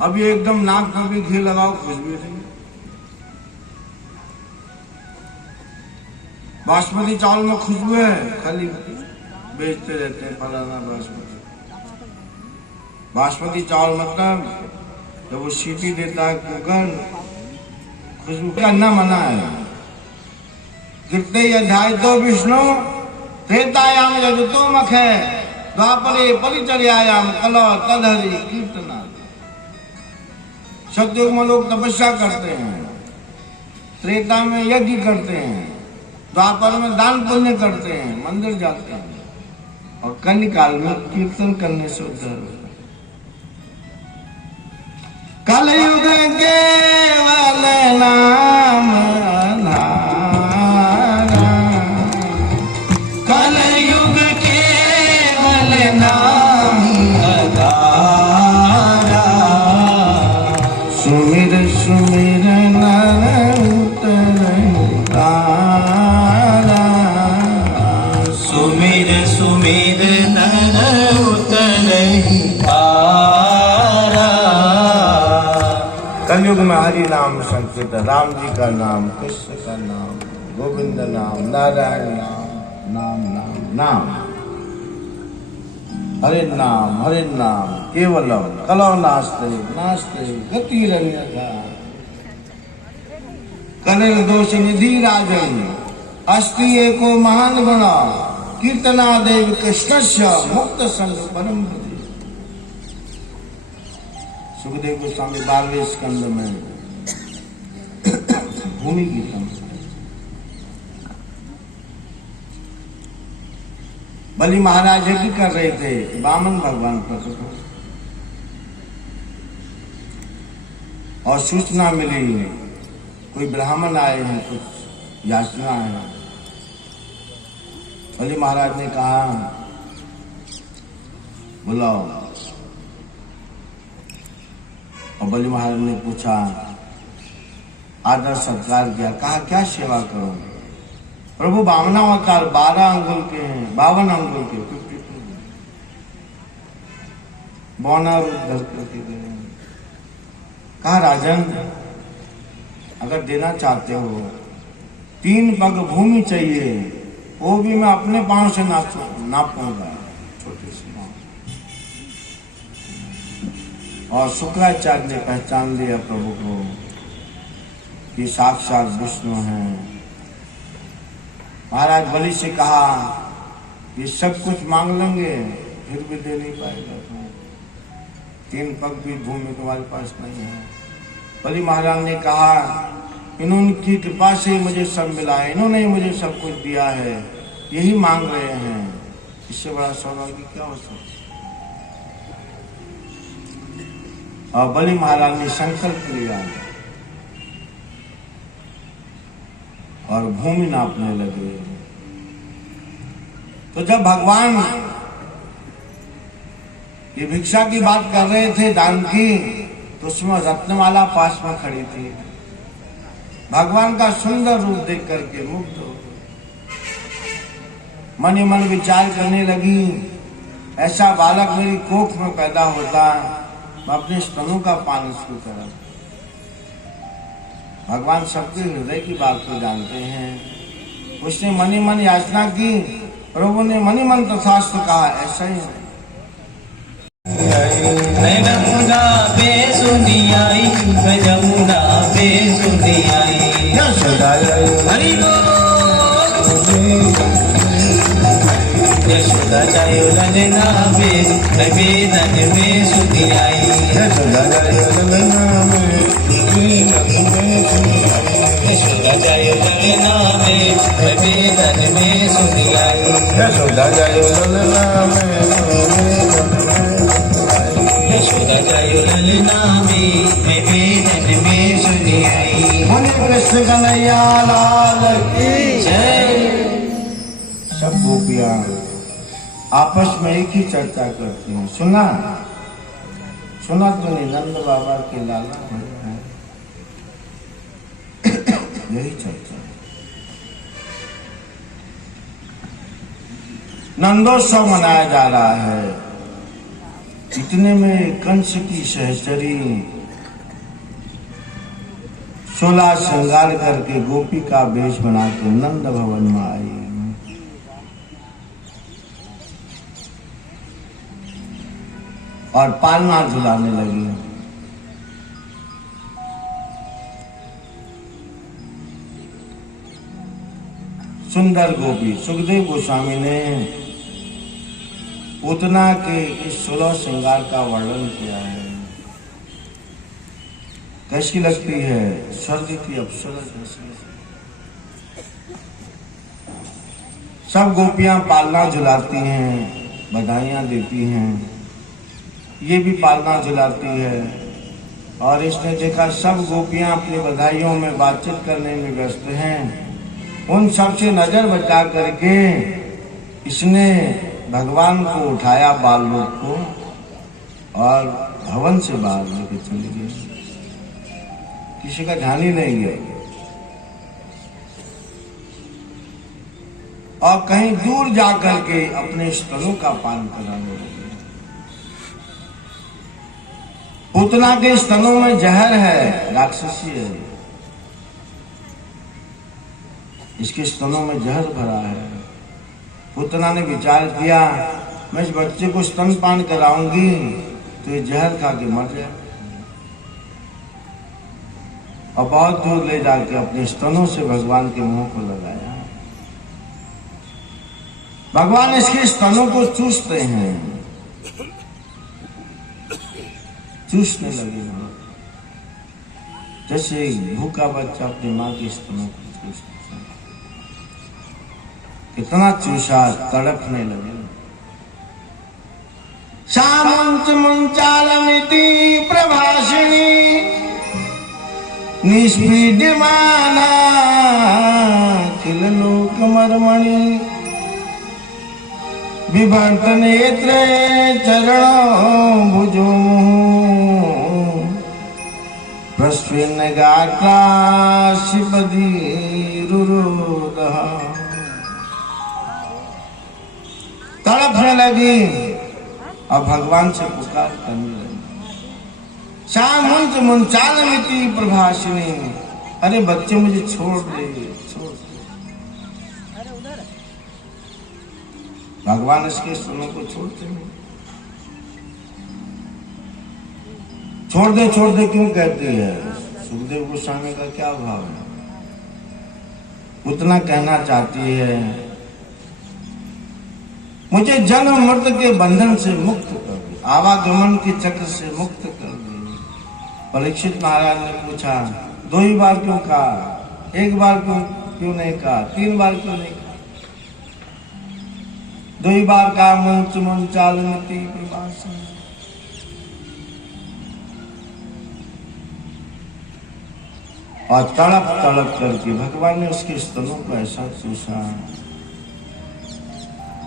अभी एकदम नाक में भी घी लगाओ खुशबू नहीं। बासमती चावल में खुशबू है, खाली बेचते रहते हैं फलाना बासमती चावल मतलब जब वो सीटी देता है कुकर, खुशबू करना मना है। कितने अध्याय तो विष्णु त्रेतायाम यजतो मखे द्वापरे परिचर्यायाम कलौ तदहरि कीर्तना। सतयुग में लोग तपस्या करते हैं, त्रेता में यज्ञ करते हैं, द्वापर में दान पुण्य करते हैं, मंदिर जाते हैं, और कलिकाल में कीर्तन करने से उद्धार होता है। कलयुग केवल नाम आधारा, कलयुग केवल नाम आधारा, सुमिर सुमिर नर उतरहि तारा, सुमिर सुमिर नर उतरहि तारा। कलयुग में हरि नाम संकीर्तन, राम जी का नाम, कृष्ण का नाम, गोविंद नाम, नारायण नाम, नाम नाम नाम, हरे नाम केवलम कलौ नास्ते नास्ते गतिरन्यथा, कलिर दोष निधि राजन अस्ति एको महान गुण, कीर्तनादेव कृष्णस्य मुक्त संग परम बुद्धि। सुखदेव गोस्वामी 12वें स्कंद में भूमि गीतम, बलि महाराज यज्ञ कर रहे थे, वामन भगवान प्रकट हो और सूचना मिली कोई ब्राह्मण आए हैं, कुछ याचना है। बलि महाराज ने कहा बुलाओ, और बलि महाराज ने पूछा आदर सत्कार किया। कहा क्या सेवा करूं? प्रभु वामनावतार 12 अंगुल के हैं, 52 अंगुल के, 52 बौना रूप धर करके गए। कहा राजन, अगर देना चाहते हो 3 पग भूमि चाहिए, वो भी मैं अपने पांव से नापूंगा, छोटे से पांव। और शुक्राचार्य ने पहचान लिया प्रभु को कि साक्षात विष्णु हैं। महाराज बलि से कहा ये सब कुछ मांग लेंगे फिर भी दे नहीं पाएगा, 3 पग भी भूमि तुम्हारे पास नहीं है। बलि महाराज ने कहा इन्होंने कृपा से मुझे सब मिला है, इन्होंने ही मुझे सब कुछ दिया है, यही मांग रहे हैं, इससे बड़ा सौभाग्य क्या हो सकता। और बलि महाराज ने संकल्प लिया और भूमि नापने लगे। तो जब भगवान ये भिक्षा की बात कर रहे थे दान की, तो उसमें रत्नमाला पास में खड़ी थी। भगवान का सुंदर रूप देख करके मुग्ध हो गई, मन ही मन विचार करने लगी, ऐसा बालक मेरी कोख में पैदा होता, मैं अपने स्तनों का पान इसको करा। भगवान सबके हृदय की बात को जानते हैं। उसने मन ही मन याचना की, प्रभु ने मन ही मन तथास्तु कहा, ऐसा ही है। जमुना पे सुनियाई, जमुना पे सुनियाई, हरि यशोदा जायो ललना पे, वेदन में सुनियाई, यशोदा जायो ललना में, यशोदा जायो ललना में, वेदन में सुनियाई, यशोदा जायो ललना में, यशोदा जायो ललना में, वेदन में सुनियाई। बोले कृष्ण कन्हैया लाल की जय। सब गोपियां आपस में एक ही चर्चा करती हैं। सुना तो नहीं, नंद बाबा के लाला हैं, यही चर्चा। नंदोत्सव मनाया जा रहा है। इतने में कंस की सहचरी 16 श्रृंगार करके गोपी का वेश बना के नंद भवन में आई। और पालना झुलाने लगी। सुंदर गोपी सुखदेव गोस्वामी ने पूतना के इस 16 श्रृंगार का वर्णन किया है। कैसी लगती है? स्वर्ग की अप्सरा जैसी। सब गोपियां पालना झुलाती हैं, बधाइयां देती हैं, ये भी पालना झुलाती है। और इसने देखा सब गोपियां अपनी बधाइयों में बातचीत करने में व्यस्त हैं। उन सब से नजर बचा करके इसने भगवान को उठाया बाल लोक को और भवन से बाहर लेके चली गई। किसी का ध्यान ही नहीं है। और कहीं दूर जाकर के अपने स्तनों का पान कराने लगी। पूतना के स्तनों में जहर है, राक्षसी है, इसके स्तनों में जहर भरा है। पूतना ने विचार किया, मैं इस बच्चे को स्तनपान कराऊंगी तो ये जहर खा के मर जाए। और बहुत दूर ले जाके अपने स्तनों से भगवान के मुंह को लगाया। भगवान इसके स्तनों को चूसते हैं, चूसने लगे जैसे भूखा बच्चा अपनी माँ के स्तनों को चूसता है। कितना चूसा, तड़पने लगे। सामंत मुंचालमिति प्रभाषिणी निष्पीड्यमाना किल लोक मर्मणि विभक्त नेत्र चरणों भुजो प्रश्विन्नगात्राशिपदीरुरोदः तड़पने लगी और भगवान से पुकार करने लगी। शामुंच मुंचालमिति प्रभाषिणी, अरे बच्चे मुझे छोड़ दे, छोड़ दे। भगवान इसके स्तनों को छोड़ते नहीं। छोड़ दे क्यों कहती है? सुखदेव गोस्वामी का क्या भाव है? उतना कहना चाहती है, मुझे जन्म मृत्यु के बंधन से मुक्त कर दे, आवागमन के चक्र से मुक्त कर दे। परीक्षित महाराज ने पूछा, 2 ही बार क्यों कहा? 1 बार क्यों नहीं कहा? 3 बार क्यों नहीं कहा? 2 ही बार कहा, मुंच मुंचालमिति प्रभाषिणी। और तड़प तड़प करके भगवान ने उसके स्तनों को ऐसा चूसा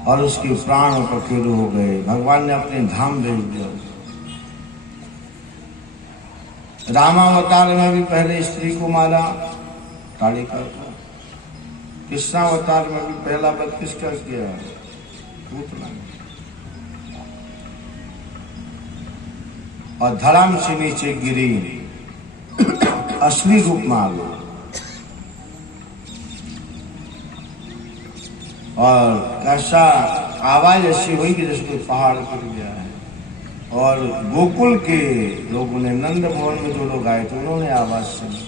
और उसके प्राण पखेरु हो गए। भगवान ने अपने धाम भेज दिया। रामावतार में भी पहले स्त्री को मारा, कालिका को। कृष्णावतार में भी पहला वध किसका किया? पूतना। और धड़ाम से नीचे गिरी, असली रूप में आ गया। और कैसा आवाज ऐसी हुई कि जैसे पहाड़ गिर गया है। और गोकुल के लोगों ने, नंद भवन में जो लोग आए थे, उन्होंने आवाज सुनी।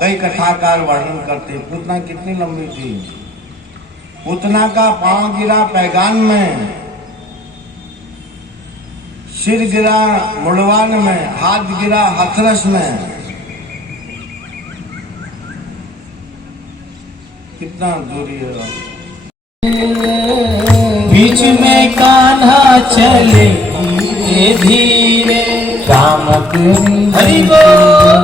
कई कथाकार वर्णन करते, पूतना कितनी लंबी थी। पूतना का पांव गिरा पैगान में, सिर गिरा मुड़वान में, हाथ गिरा हथरस में। कितना दूरी है। बीच में कान्हा चले धीरे धीरे, श्याम तेरी हरि बोल,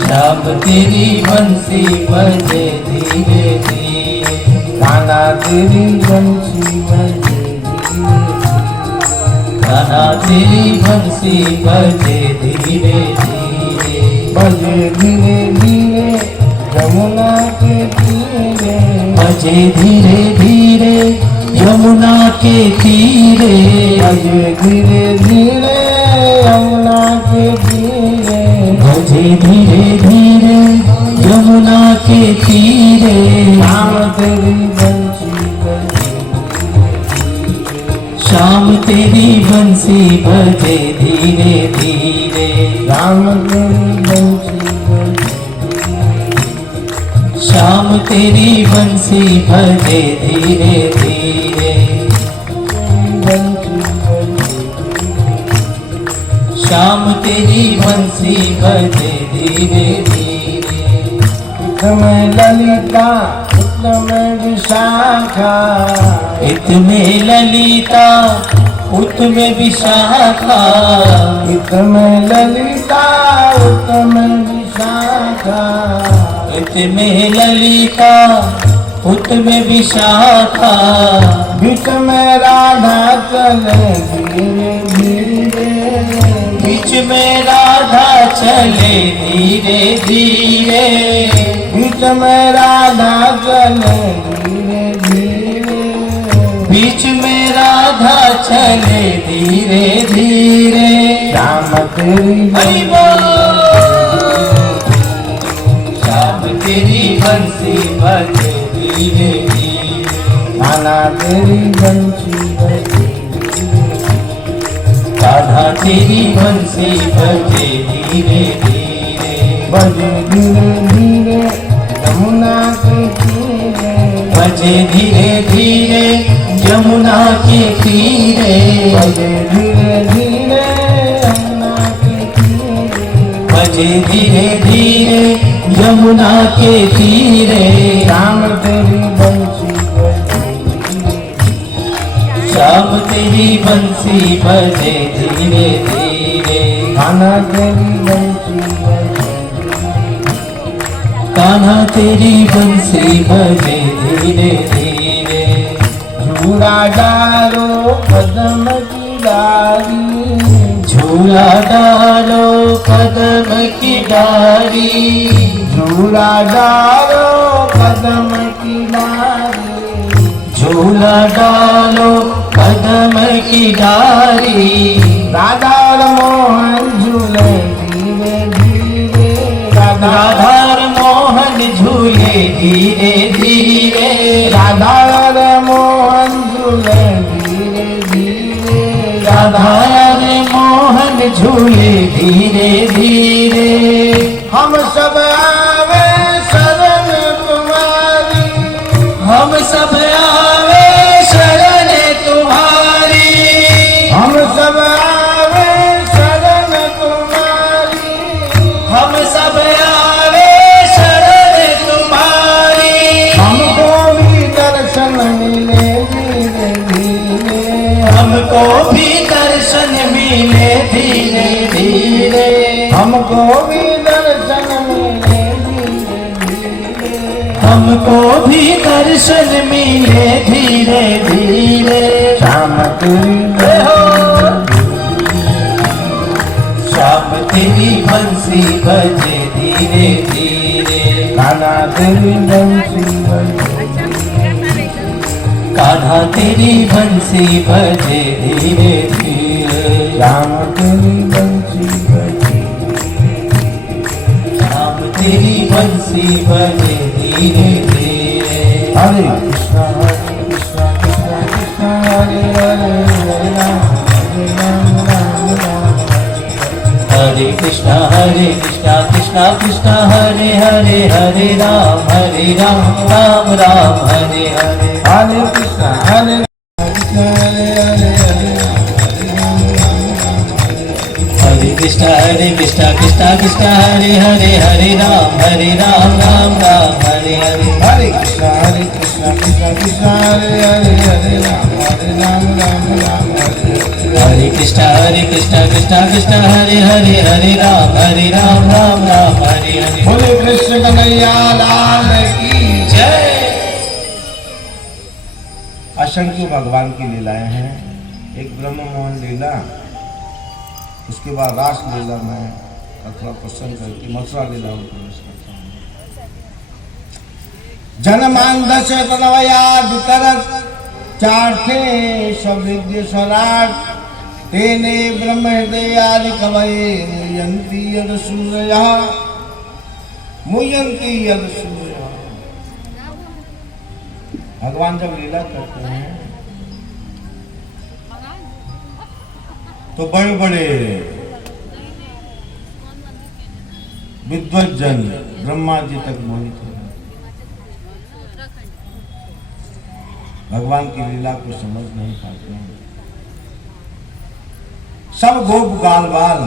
श्याम तेरी बंसी बजे धीरे धीरे, कान्हा तेरी बंसी बजे, कान्हा तेरी बंसी बजे धीरे धीरे, बजे धीरे धीरे यमुना के तीरे, बजे धीरे धीरे यमुना के तीरे, बजे धीरे धीरे यमुना के तीरे, बजे धीरे धीरे यमुना के तीरे, श्याम तेरी बंसी बजे, शाम तेरी बंसी बजे धीरे धीरे, श्याम तेरी बंसी बजे, शाम तेरी बंसी बजे धीरे धीरे, शाम तेरी बंसी बजे धीरे धीरे, इतमें ललिता इतमें विशाखा, इतमें ललिता उतमें विशाखा, इतमें ललिता इतमें विशाखा, इतमें ललिता उतमें विशाखा, बीच में राधा चले धीरे धीरे, बीच में राधा चले धीरे धीरे, बीच में राधा चले धीरे धीरे, बीच में राधा चले धीरे धीरे, श्याम तेरी हरि बोल, शाम तेरी बंसी बजे धीरे धीरे, कान्हा तेरी बंसी बजे, राधा तेरी बंसी बजे धीरे धीरे, बजे धीरे धीरे यमुना के तीरे, बजे धीरे धीरे यमुना के तीरे, बजे धीरे धीरे यमुना के तीरे, बजे धीरे धीरे यमुना के तीरे, श्याम तेरी बंसी बजे, शाम तेरी बंसी बजे धीरे धीरे, कान्हा तेरी बंसी बजे, कान्हा तेरी बंसी बजे धीरे धीरे, झूला डालो कदम की डाली, झूला डालो कदम की डाली, झूला डालो कदम की डाली, झूला डालो कदम की डाली। राधा और मोहन झूले धीरे धीरे, राधा और मोहन झूले धीरे धीरे, राधा और मोहन झूले धीरे धीरे, राधा और मोहन झूले धीरे धीरे। हम सब आवे शरण तुम्हारी, हम सब आवे शरण तुम्हारी, हम सब आवे शरण तुम्हारी, हम सब आवे शरण तुम्हारी। हमको भी दर्शन मिले धीरे धीरे, हमको भी दर्शन मिले धीरे धीरे, हमको भी दर्शन मिले धीरे धीरे, हमको भी दर्शन मिले धीरे धीरे। श्याम तेरी श्याम तेरी बंसी बजे धीरे धीरे, कान्हा तेरी बंसी बजे, कान्हा तेरी बंसी बजे धीरे धीरे, श्याम तेरी बंसी बजे, श्याम तेरी बंसी बजे धीरे धीरे। हरे कृष्णा कृष्णा कृष्णा हरे हरे, हरे राम राम राम। हरे कृष्णा कृष्णा कृष्णा हरे हरे, हरे राम राम राम हरे हरे। हरे कृष्णा हरे कृष्णा हरे हरे, हरे राम हरे कृष्णा कृष्णा कृष्णा हरे हरे, हरे राम राम राम हरे हरे। हरे कृष्णा कृष्णा कृष्णा हरे हरे, हरे राम राम राम हरे हरे। हरे कृष्णा कृष्णा हरे हरे, हरे राम राम राम हरे हरे। बोले कृष्ण कन्हैया लाल की जय। असंख्य भगवान की लीलाएं हैं। एक ब्रह्म मोहन लीला, उसके बाद रास लीला में थोड़ा प्रसन्न करके मथुरा लीला में प्रवेश करता हूँ। जनमान दश तनवया वितरत, चार्थे सविद्य सराट, तेने ब्रह्म हृदयादि कवये मुयन्ति यद सूरयः, मुयन्ति यद सूरयः। भगवान जब लीला करते हैं तो बड़े बड़े विद्वज्जन ब्रह्मा जी तक मोहित हो गए। भगवान की लीला को समझ नहीं पाते हैं। सब गोप गाल बाल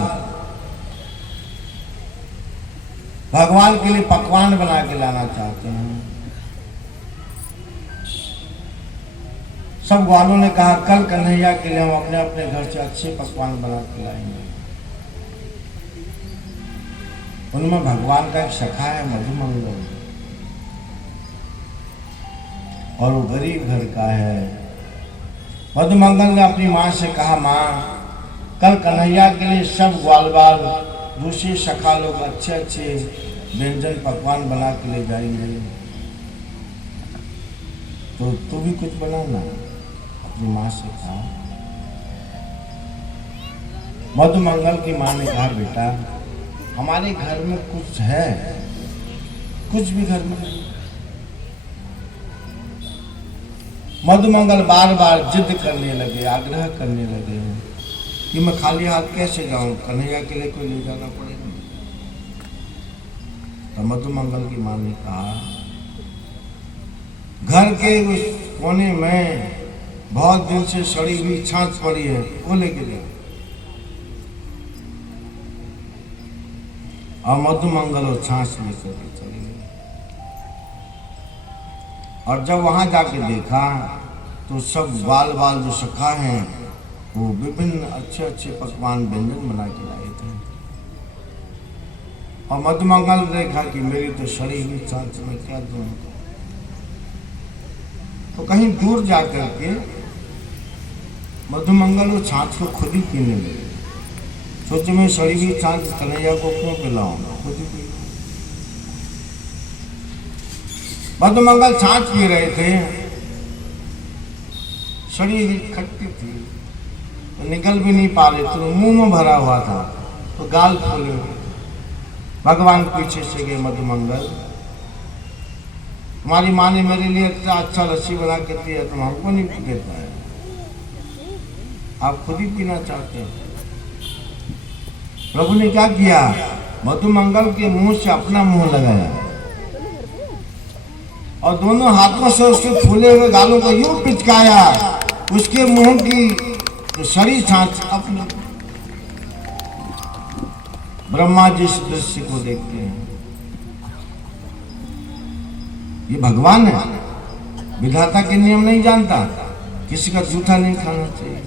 भगवान के लिए पकवान बना के लाना चाहते हैं। सब ग्वालों ने कहा कल कन्हैया के लिए हम अपने अपने घर से अच्छे पकवान बना के लाएंगे। उनमें भगवान का एक सखा है मधुमंगल, और वो गरीब घर का है। मधुमंगल ने अपनी माँ से कहा, माँ कल कन्हैया के लिए सब ग्वाल बाल दूसरे सखा लोग अच्छे अच्छे व्यंजन पकवान बना के ले जाएंगे, तो तू भी कुछ बनाना। अपनी माँ से कहा। मधुमंगल की माँ ने कहा, बेटा हमारे घर में कुछ है, कुछ भी घर में। मधुमंगल बार बार जिद करने लगे, आग्रह करने लगे कि मैं खाली हाथ कैसे जाऊं, कन्हैया के लिए कोई ले जाना पड़ेगा। तो मधुमंगल की माँ ने कहा, घर के उस कोने में बहुत दिन से सड़ी हुई छाछ पड़ी है, वो लेके जाओ। और मधुमंगल और छाछ लेकर के चली गई। और जब वहां जाके देखा तो सब बाल बाल जो सखा हैं वो विभिन्न अच्छे अच्छे पकवान व्यंजन बना के लाए थे। और मधुमंगल ने देखा कि मेरी तो सड़ी हुई छाछ में क्या दूं। तो कहीं दूर जा करके मधुमंगल वो छाछ को खुद ही पीने लगे। सोचे मैं सड़ी हुई छाछ कन्हैया को क्यों पिलाऊंगा, खुद ही पी। मधुमंगल छाछ पी रहे थे, सड़ी हुई खट्टी थी, तो निकल भी नहीं पा रहे थे, तो मुंह में भरा हुआ था, तो गाल फूले हुए। भगवान पीछे से गए, मधुमंगल तुम्हारी माँ ने मेरे लिए इतना अच्छा लस्सी बना के दिया, तुम हमको नहीं दे पाए, आप खुद ही पीना चाहते हैं। प्रभु ने क्या किया, मधुमंगल के मुंह से अपना मुंह लगाया और दोनों हाथों से उसके फूले हुए गालों को यूं पिचकाया, उसके मुंह की सड़ी छाछ अपनी। ब्रह्मा जी इस दृश्य को देखते हैं, ये भगवान है, विधाता के नियम नहीं जानता, किसी का जूठा नहीं खाना चाहिए।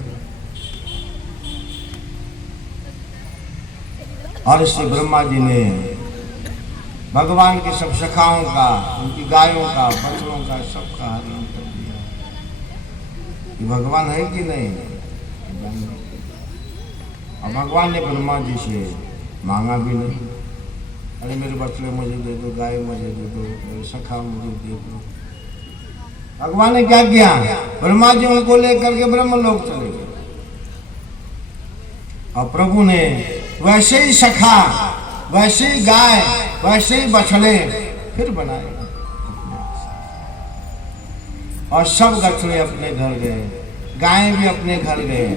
और इससे ब्रह्मा जी ने भगवान के सब सखाओं का, उनकी गायों का, बछड़ों का, सबका हरण कर दिया। ये भगवान है कि नहीं? और भगवान ने ब्रह्मा जी से मांगा भी नहीं, अरे मेरे बछड़े मुझे दे दो, गाय मुझे दे दो, मेरे सखा मुझे दे दो। भगवान ने क्या किया, ब्रह्मा जी उनको लेकर के ब्रह्मलोक चले गए और प्रभु ने वैसे ही सखा, वैसे ही गाय, वैसे ही बछड़े फिर बनाए और सब बछड़े अपने घर गए, गायें भी अपने घर गए,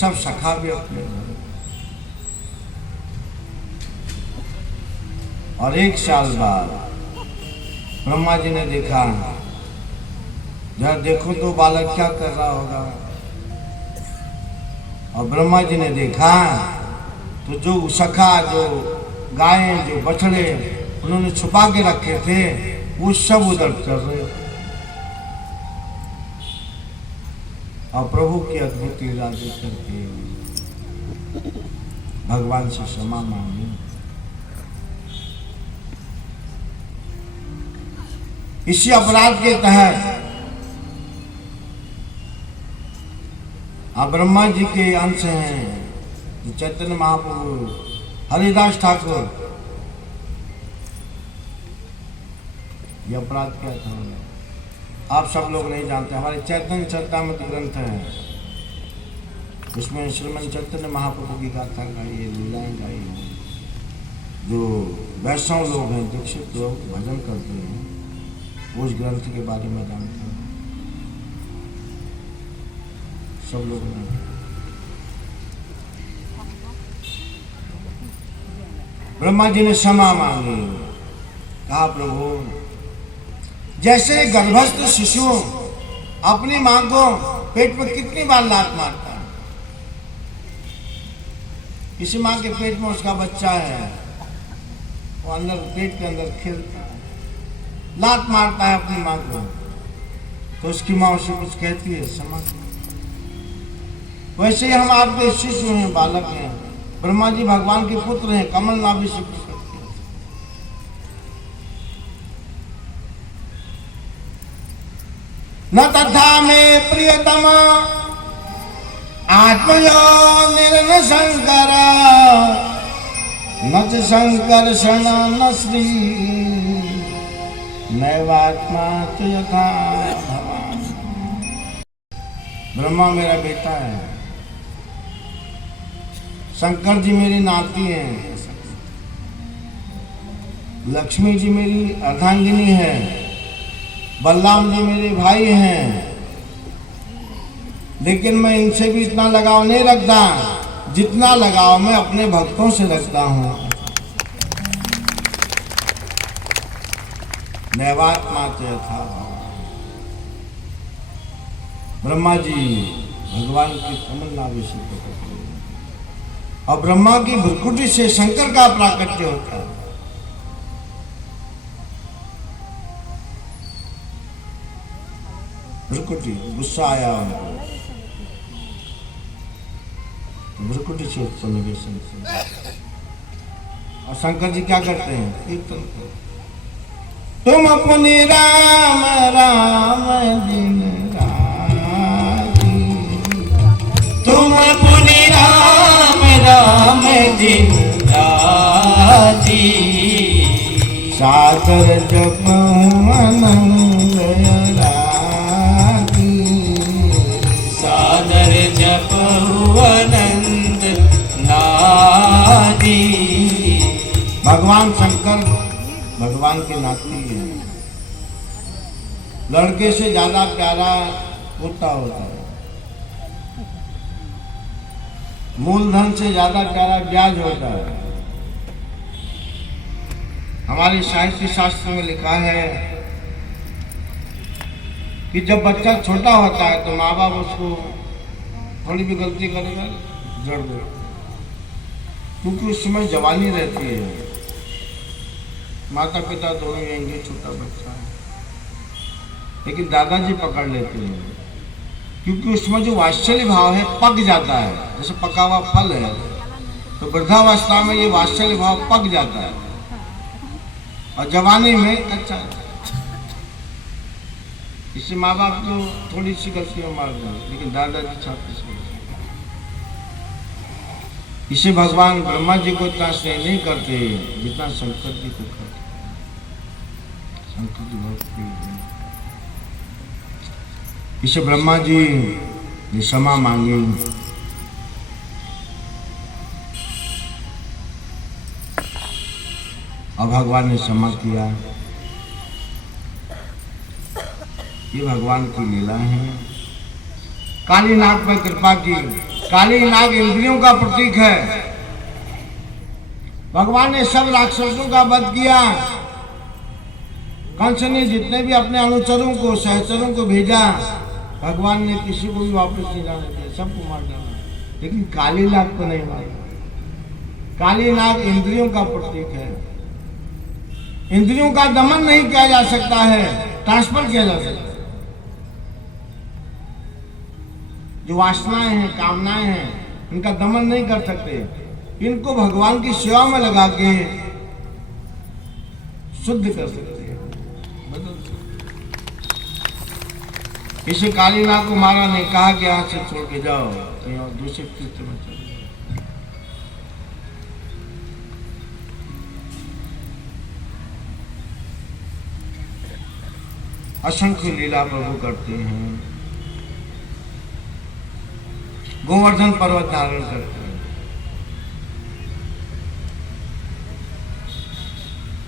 सब सखा भी अपने घर। और 1 साल बाद ब्रह्मा जी ने देखा, जरा देखो तो बालक क्या कर रहा होगा। और ब्रह्मा जी ने देखा तो जो सखा, जो गायें, जो बछड़े उन्होंने छुपा के रखे थे, वो सब उधर चल रहे। और प्रभु की अद्भुत लीला देख करके भगवान से क्षमा मांगी। इसी अपराध के तहत आप ब्रह्मा जी के अंश हैं, चैतन्य महाप्रभु, हरिदास ठाकुर, ये अपराध क्या था आप सब लोग नहीं जानते। हमारे चैतन्य चरितामृत ग्रंथ है, उसमें श्रीमन चैतन्य महाप्रभु की गाथा गाई है, लीलाएं गाई है। जो वैष्णव लोग हैं, दीक्षित लोग भजन करते हैं, उस ग्रंथ के बारे में जानते हैं सब लोग नहीं। ब्रह्मा जी ने क्षमा मांगी, कहा प्रभु जैसे गर्भस्थ शिशु अपनी मां को पेट में कितनी बार लात मारता है, किसी मां के पेट में उसका बच्चा है, वो अंदर पेट के अंदर खेलता है, लात मारता है अपनी मां को, तो उसकी मां उसे कुछ कहती है, समझ। वैसे ही हम आपके शिशु हैं, बालक हैं, ब्रह्मा जी भगवान के पुत्र हैं, कमल नाभि से कुछ करते हैं। न तथा में प्रियतम आत्मयो निर्न शंकर, न च संकर्षण न श्री नैवात्मा च यथा भवान। ब्रह्मा मेरा बेटा है, शंकर जी मेरी नाती हैं, लक्ष्मी जी मेरी अर्धांगिनी है, बलराम जी मेरे भाई हैं, लेकिन मैं इनसे भी इतना लगाव नहीं रखता जितना लगाव मैं अपने भक्तों से रखता हूँ। नैवात्मा च था। ब्रह्मा जी भगवान की कमल नाभि से प्रकट हुए और ब्रह्मा की भ्रुकुटी से शंकर का प्राकट्य होता है। भ्रुकुटी, गुस्सा आया उनको, भ्रुकुटी से उत्पन्न हुए शंकर। और शंकर जी क्या करते हैं, कीर्तन करते। तुम पुनि राम राम दिन राती, तुम पुनि राम राम दिन राती, सादर जपऊं आनंद राती, सादर जपऊं आनंद नादी। भगवान शंकर भगवान के नाती है। लड़के से ज्यादा प्यारा पोता होता है, मूलधन से ज्यादा प्यारा ब्याज होता है। हमारे साहित्य शास्त्र में लिखा है कि जब बच्चा छोटा होता है तो माँ बाप उसको थोड़ी भी गलती करेगा जड़ दो, क्योंकि उस समय जवानी रहती है, माता पिता दोनों यही, छोटा बच्चा है। लेकिन दादाजी पकड़ लेते हैं, क्योंकि उसमें जो वात्सल्य भाव है पक जाता है, जैसे पका हुआ फल है, तो वृद्धावस्था में ये वात्सल्य भाव पक जाता है और जवानी में अच्छा है। इससे माँ बाप तो थोड़ी सी गलतियां मार दें, लेकिन दादाजी छात्र से इसे भगवान ब्रह्मा जी को इतना स्नेह नहीं करते जितना शंकर जी को करते। शंकर जी बहुत प्रिय हैं। इसे ब्रह्मा जी ने क्षमा मांगी, और भगवान ने क्षमा किया। ये भगवान की लीला है। काली नाग पर कृपा की। काली नाग इंद्रियों का प्रतीक है। भगवान ने सब राक्षसों का वध किया। कंस ने जितने भी अपने अनुचरों को, सहचरों को भेजा, भगवान ने किसी को भी वापस नहीं जाने दिया, सबको मार डाला, लेकिन काली नाग को नहीं मारा। काली नाग इंद्रियों का प्रतीक है। इंद्रियों का दमन नहीं किया जा सकता है, ट्रांसफर किया जा सकता है। जो वासनाएं हैं, कामनाएं हैं, इनका दमन नहीं कर सकते। इनको भगवान की सेवा में लगा के शुद्ध कर सकते हैं, बदल सकते। इसे काली नाग को मारा नहीं, कहा कि यहाँ से छोड़ के जाओ, कहीं और दूसरे तीर्थ में चले जाओ। असंख्य लीला प्रभु करते हैं। गोवर्धन पर्वत धारण करते हैं।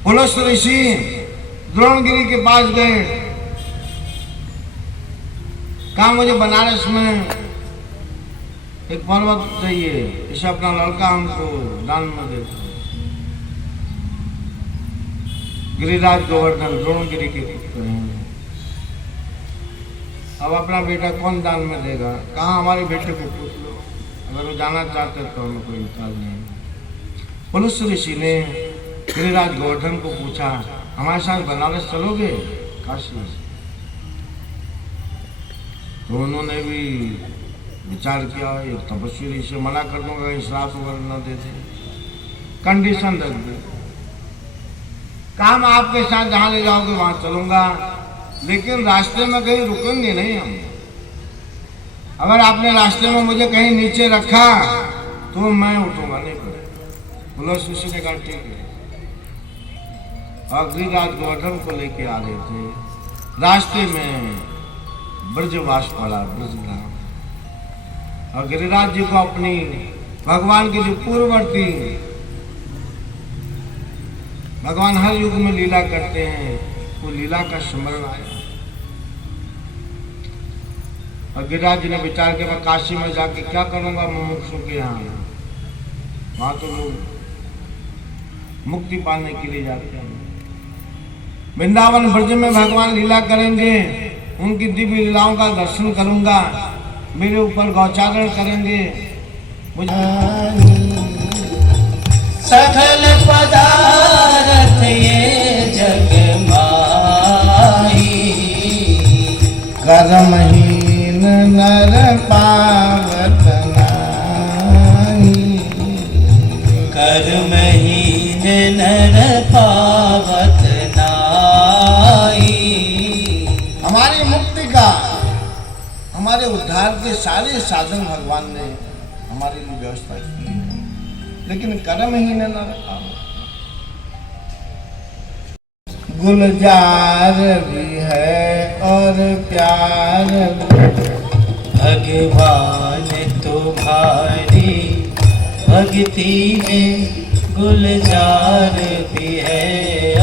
पुलस्त्य ऋषि द्रोणगिरी के पास गए, कहा मुझे बनारस में एक पर्वत चाहिए, इसे अपना लड़का हमको दान में दे दो। गिरिराज गोवर्धन द्रोणगिरी के पुत्र हैं। अब अपना बेटा कौन दान में देगा? कहा हमारे बेटे को पूछ लो, अगर वो जाना चाहते तो हमें कोई इनकार नहीं। पुलस्त्य ऋषि ने गिरिराज गोवर्धन को पूछा, हमारे साथ बनारस चलोगे? काशी। तो उन्होंने भी विचार किया, एक तपस्वी ऋषि मना कर दूंगा, इस रात वगैरह न दे दे, कंडीशन रख दी। काम आपके साथ जहाँ ले जाओगे वहां चलूंगा, लेकिन रास्ते में कहीं रुकेंगे नहीं हम। अगर आपने रास्ते में मुझे कहीं नीचे रखा तो मैं उठूंगा नहीं पर। पुलस्त्य ऋषि ने कहा ठीक है। और गिरिराज गोवर्धन को लेके आ रहे थे, रास्ते में ब्रजवास पड़ा, ब्रजग्राम। और गिरिराज जी को अपनी भगवान के जो पूर्ववर्ती, भगवान हर युग में लीला करते हैं, वो लीला का स्मरण आया। और गिरिराज जी ने विचार किया, मैं काशी में जाके क्या करूंगा मुमुक्षु के यहाँ। वहां तो लोग मुक्ति पाने के लिए जाते हैं। वृंदावन ब्रज में भगवान लीला करेंगे, उनकी दिव्य लीलाओं का दर्शन करूंगा, मेरे ऊपर गौचारण करेंगे। सकल पदार्थ ये जग माही, कर्महीन नर पावत नाहि। कर्महीन नर पावत नाहि। हमारे उद्धार के सारे साधन भगवान ने हमारे लिए व्यवस्था की है, लेकिन कर्म ही न रखा। गुलजार भी है और प्यार भी। भगवान तुम्हारी भक्ति में गुलजार भी है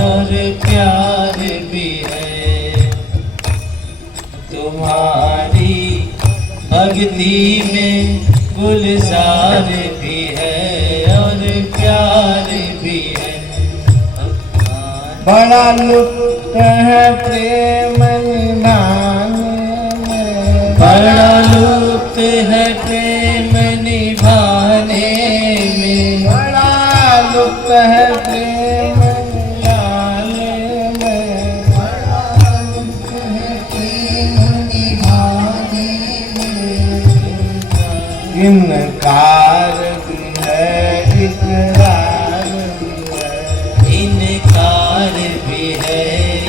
और प्यार भी है। तुम्हारी भक्ति में गुलजार भी है और प्यार भी है। बड़ा लुत्फ है प्रेम निभाने में, बड़ा लुत्फ है प्रेम निभाने में, बड़ा लुत्फ है प्रेम निभाने में, बड़ा लुत्फ है प्रेम निभाने में। इनकार भी है इकरार भी है, इनकार भी है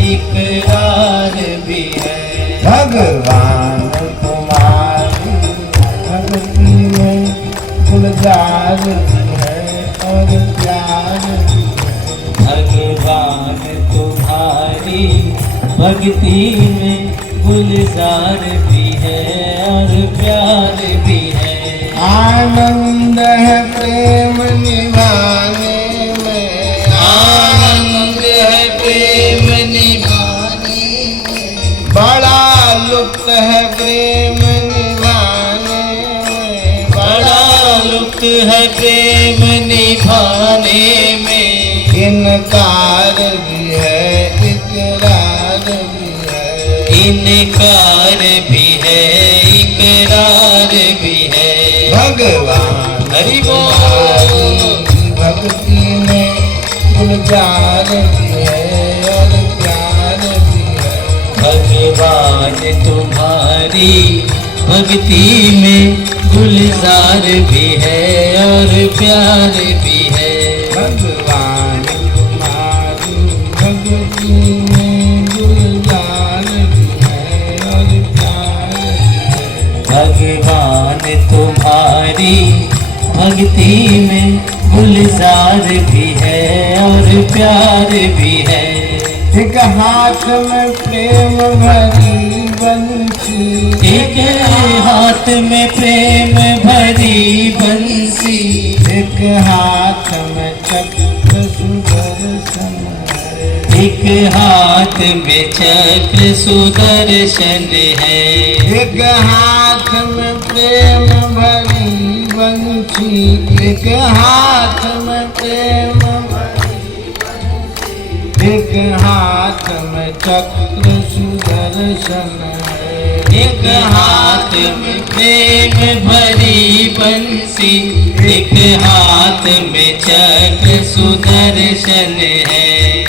इकरार भी है। भगवान तुम्हारी भक्ति में गुलजार भी है और प्यार भी है। भगवान तुम्हारी भक्ति में गुलजार भी है और प्यार भी है। आनंद है प्रेम निभाने में, आनंद है प्रेम निभाने में, बड़ा लुत्फ है प्रेम निभाने में, बड़ा लुत्फ है प्रेम निभाने में। इनकार भी है इकरार भी है, इनकार भी है इकरार भी है। भगवान हरि बोल। भक्ति में गुलजार भी है और प्यार भी है। भगवान तुम्हारी भक्ति में गुलजार भी है और प्यार भी है। भगवान तुम्हारी भक्ति में गुलजार भी है और प्यार भी है। भगवान तुम्हारी भक्ति में गुलजार भी है और प्यार भी है। एक हाथ में प्रेम भरी बंसी, एक हाथ में प्रेम भरी बंसी, एक हाथ में चक्र सुदर्शन है, एक हाथ में चक्र सुदर्शन है। एक हाथ में प्रेम भरी बंसी, एक हाथ में प्रेम भरी बंसी, एक हाथ में चक्र सुदर्शन है, एक हाथ में प्रेम भरी बंसी, एक हाथ में चक्र सुदर्शन है।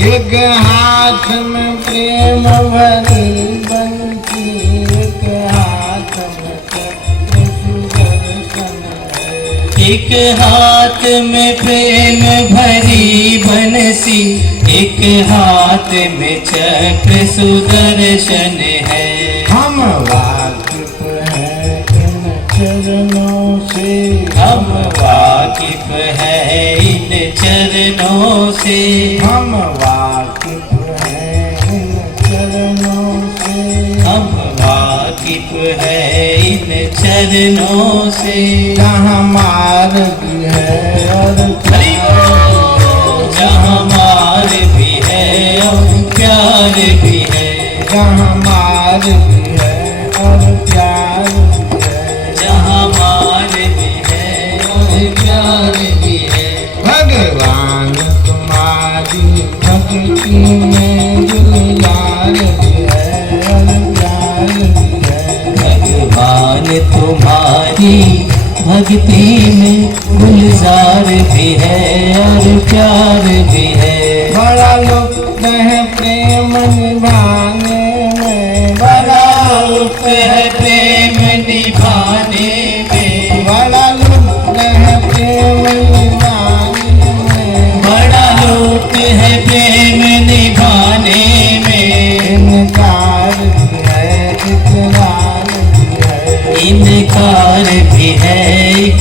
एक हाथ में प्रेम भरी बंसी, एक हाथ में चक्र सुदर्शन है। एक हाथ में प्रेम भरी बंसी, एक हाथ में चक्र सुदर्शन है। हम वाकिफ हैं इन चरणों से, हम वाकिफ है इन चरणों से, हम वाकिफ हैं इन चरणों से, हम वाकिफ है इन चरणों से। जहाँ मार्ग है और हरि बोल। जहाँ मार भी है और प्यार भी है, जहाँ मार्ग है और प्यार भी है। जहाँ मार भी है और प्यार भी है। भगवान तुम्हारी भक्ति में गुलजार भी है और प्यार भी है। भगवान तुम्हारी भक्ति में गुलजार भी है और प्यार भी है। बड़ा लुत्फ है प्रेम निभाने में, बड़ा लुत्फ है प्रेम निभाने में, बड़ा लुत्फ है प्रेम निभाने में, बड़ा लुत्फ है प्रेम निभाने में। इनकार भी है इकरार भी है,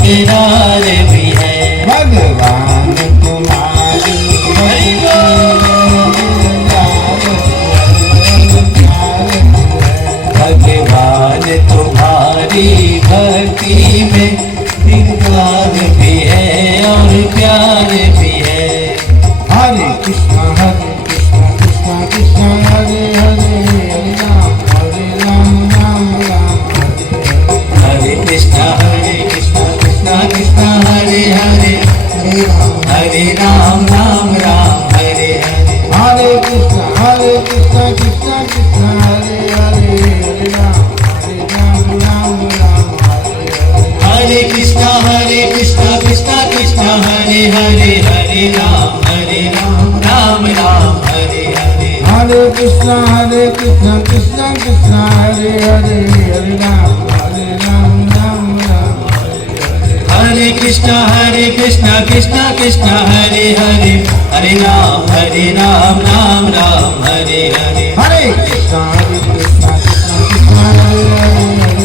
इकरार भी है। भगवान तुम्हारी हरि बोल। भगवान तुम्हारी भक्ति में इकरार भी है और प्यार भी है। हरे कृष्णा कृष्णा कृष्णा हरे हरे, हरे राम राम राम हरे कृष्णा कृष्णा कृष्णा हरे हरे, हरे राम राम हरे हरे। हरे कृष्णा कृष्णा कृष्णा हरे हरे, हरे राम राम हरे हरे। हरे कृष्णा कृष्णा कृष्णा हरे हरे, हरे राम राम हरे हरे। हरे कृष्णा कृष्णा कृष्णा हरे हरे, हरे राम राम हरे हरे। हरे कृष्णा कृष्णा कृष्णा हरे हरे, हरे राम राम हरे हरे। हरे कृष्णा कृष्णा कृष्णा हरे हरे, हरे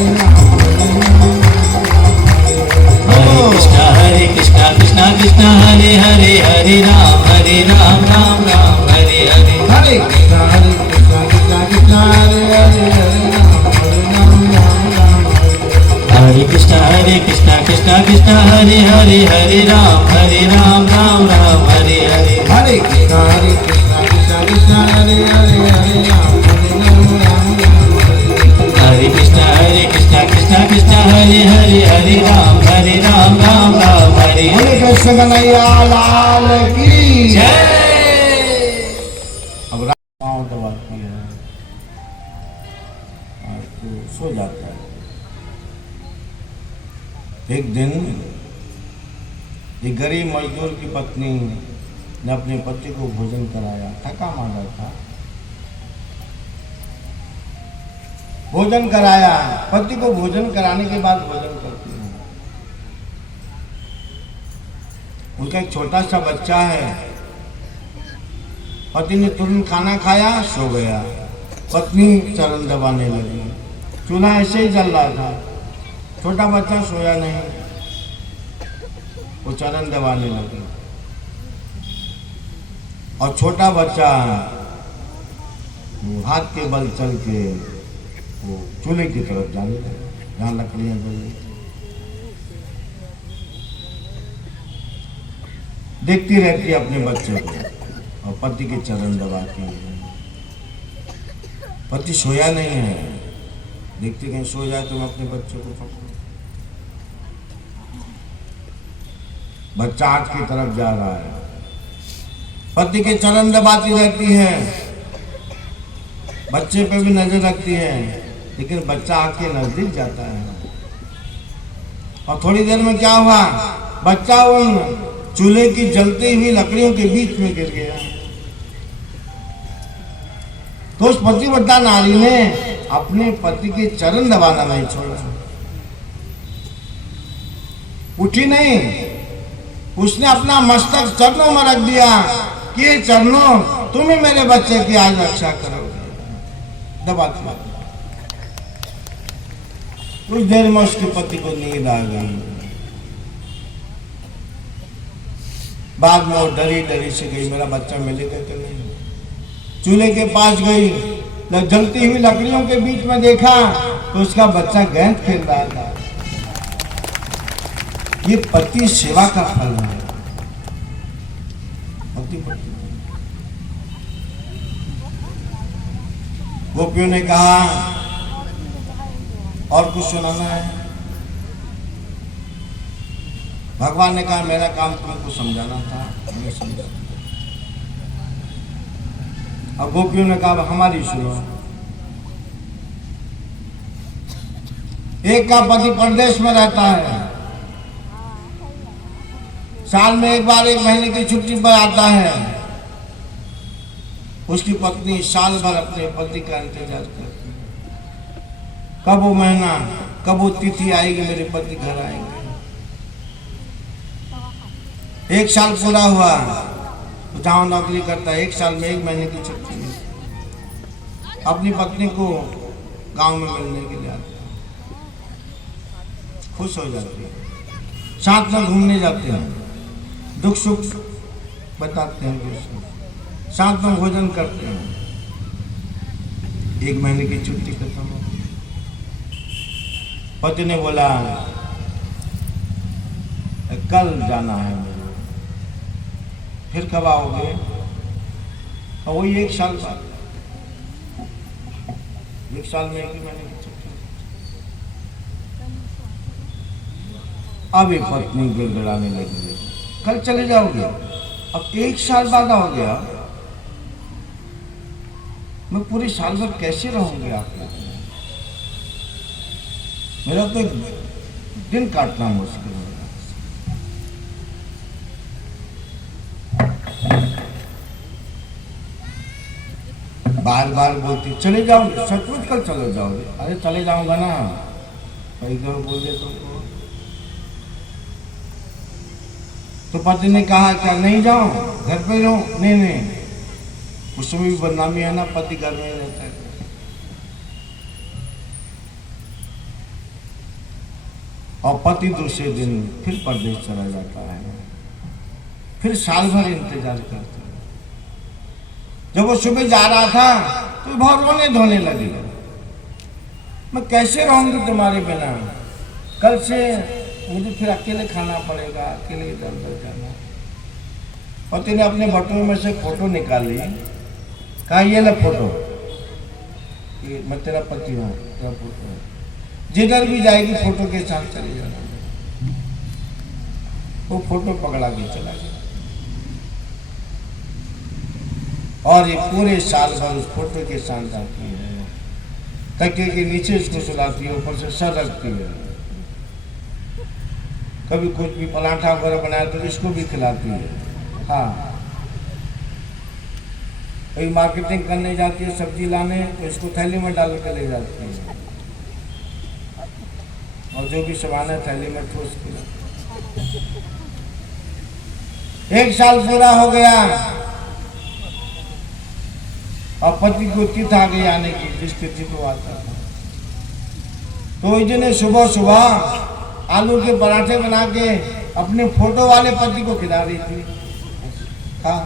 हरे कृष्णा कृष्णा हरे हरे, हरे राम राम हरे हरे। हरे कृष्णा कृष्णा हरे हरे, हरे राम हरे कृष्णा कृष्णा हरे हरे, हरे राम राम हरे हरे। हरे कृष्णा कृष्णा हरे हरे, हरे राम हरे कृष्णा कृष्णा हरे हरे, हरे राम राम हरे हरे हरे। कृष्ण कन्हैया लाल की जय। अब राम दबाती है और तो सो जाता है। एक दिन एक गरीब मजदूर की पत्नी ने अपने पति को भोजन कराया, थका मारा था, भोजन कराया। पति को भोजन कराने के बाद भोजन करती है। उनका एक छोटा सा बच्चा है। पति ने तुरंत खाना खाया, सो गया। पत्नी चरण दबाने लगी। चूल्हा ऐसे ही जल रहा था, छोटा बच्चा सोया नहीं, वो चरण दबाने लगी और छोटा बच्चा हाथ के बल चल के वो चूल्हे की तरफ जाने लगा, जहाँ लकड़ियां जल रही थी। देखती रहती है अपने बच्चे को और पति के चरण दबाती है। पति सोया नहीं है, देखती कहीं सो जाए तो मैं अपने बच्चे को पकड़ूं। बच्चा आग की तरफ जा रहा है, पति के चरण दबाती रहती है, बच्चे पे भी नजर रखती है, लेकिन बच्चा आग के नजदीक जाता है। और थोड़ी देर में क्या हुआ, बच्चा उन चूल्हे की जलती हुई लकड़ियों के बीच में गिर गया। तो उस पतिव्रता नारी ने अपने पति के चरण दबाना नहीं छोड़ा, उठी नहीं, उसने अपना मस्तक चरणों में रख दिया कि ये चरणों तुम ही मेरे बच्चे की आज रक्षा करोगे। दबाती कुछ देर में उसके पति को नींद आ गई। बाद में वो डरी डरी से गई, मेरा बच्चा मिलेगा कि नहीं। चूल्हे के पास गई, जलती हुई लकड़ियों के बीच में देखा तो उसका बच्चा गेंद खेल रहा था। ये पति सेवा का फल है। पति गोपियों ने कहा और कुछ सुनाना है। भगवान ने कहा मेरा काम तुमको समझाना था, मैं समझा। अब गोपियों ने कहा हमारी सुनो। एक का पति परदेश में रहता है, साल में एक बार 1 महीने की छुट्टी पर आता है। उसकी पत्नी साल भर अपने पति का इंतजार करती है, कब वो महीना, कब वो तिथि आएगी, मेरे पति घर आएंगे। 1 साल पूरा हुआ तो जहाँ नौकरी करता है 1 साल में 1 महीने की छुट्टी है, अपनी पत्नी को गांव में मिलने के लिए आता है, खुश हो जाती है। साथ में घूमने जाते हैं, दुख सुख बताते हैं, साथ में भोजन करते हैं। 1 महीने की छुट्टी खत्म हो गई। पति ने बोला कल जाना है मुझे। फिर कब आओगे? और वही 1 साल बाद, 1 साल में 1 महीने की छुट्टी। अब एक पत्नी गिड़गिड़ाने लगी, कल चले जाओगे? अब 1 साल बाद आओगे? मैं पूरे साल भर कैसे रहूंगी आप लोग? मेरा तो दिन काटना मुश्किल है। बार बार बोलती चले जाओगे, सचमुच कल चले जाओगे? अरे चले जाऊंगा ना, इधर बोल दे तुमको। तो पति ने कहा क्या नहीं जाओ, घर पे रहो? नहीं, उसमें भी बदनामी है ना, पति घर में रहता है। और पति दूसरे दिन फिर परदेश चला जाता है। फिर साल भर इंतजार करते हैं। जब वो सुबह जा रहा था तो बहुत रोने धोने लगी, मैं कैसे रहूंगी तुम्हारे बिना? कल से मुझे फिर अकेले खाना पड़ेगा, अकेले इधर उधर जाना। पति ने अपने बटुए में से फोटो निकाली, कहा ये ले फोटो, ये मैं तेरा पति हूँ, तेरा फोटो है, जिधर भी जाएगी फोटो के साथ चले जाना। वो फोटो पकड़ा के चला गया और ये पूरे साल भर उस फोटो के साथ जाती है, तकिए के नीचे इसको सुलाती है, ऊपर से सर रखती है। कभी कुछ भी पराठा वगैरह बनाया तो इसको भी खिलाती है। हाँ, कभी मार्केटिंग करने जाती है, सब्जी लाने, तो इसको थैली में डाल के ले जाती है और जो भी सामान है थैली में ठोस के। 1 साल पूरा हो गया और पति को तिथि आ गई आने की, जिस तिथि को आता था। तो इसने सुबह सुबह आलू के पराठे बना के अपने फोटो वाले पति को खिला रही थी। हाँ,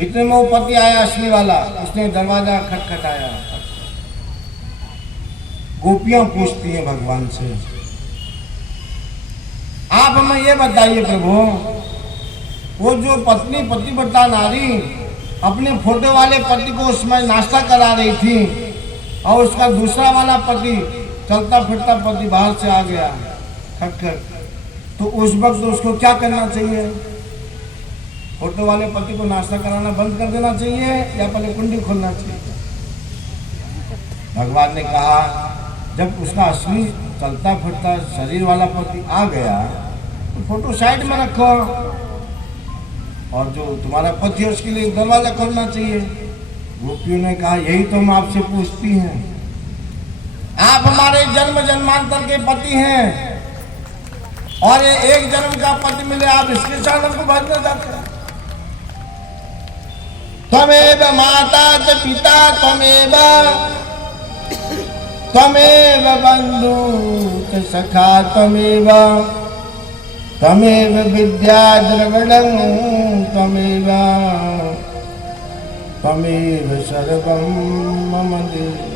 इतने में वो पति आया असली वाला, उसने दरवाजा खटखटाया। गोपियां पूछती हैं भगवान से, आप हमें ये बताइए प्रभु, वो जो पत्नी पतिव्रता नारी अपने फोटो वाले पति को उसमें नाश्ता करा रही थी और उसका दूसरा वाला पति चलता फिरता पति बाहर से आ गया खटखट, तो उस वक्त उसको क्या करना चाहिए? फोटो वाले पति को नाश्ता कराना बंद कर देना चाहिए या पहले कुंडी खोलना चाहिए? भगवान ने कहा जब उसका असली चलता फिरता शरीर वाला पति आ गया तो फोटो साइड में रखो और जो तुम्हारा पति है उसके लिए दरवाजा खोलना चाहिए। गोपियों ने कहा यही तो हम आपसे पूछती हैं, आप हमारे जन्म जन्मांतर के पति हैं और ये एक जन्म का पति मिले, आप इसके साथ हमको भजने जाते हैं। त्वमेव माता च पिता त्वमेव बंधु च सखा त्वमेव विद्या द्रविणं त्वमेव सर्वं मम देव।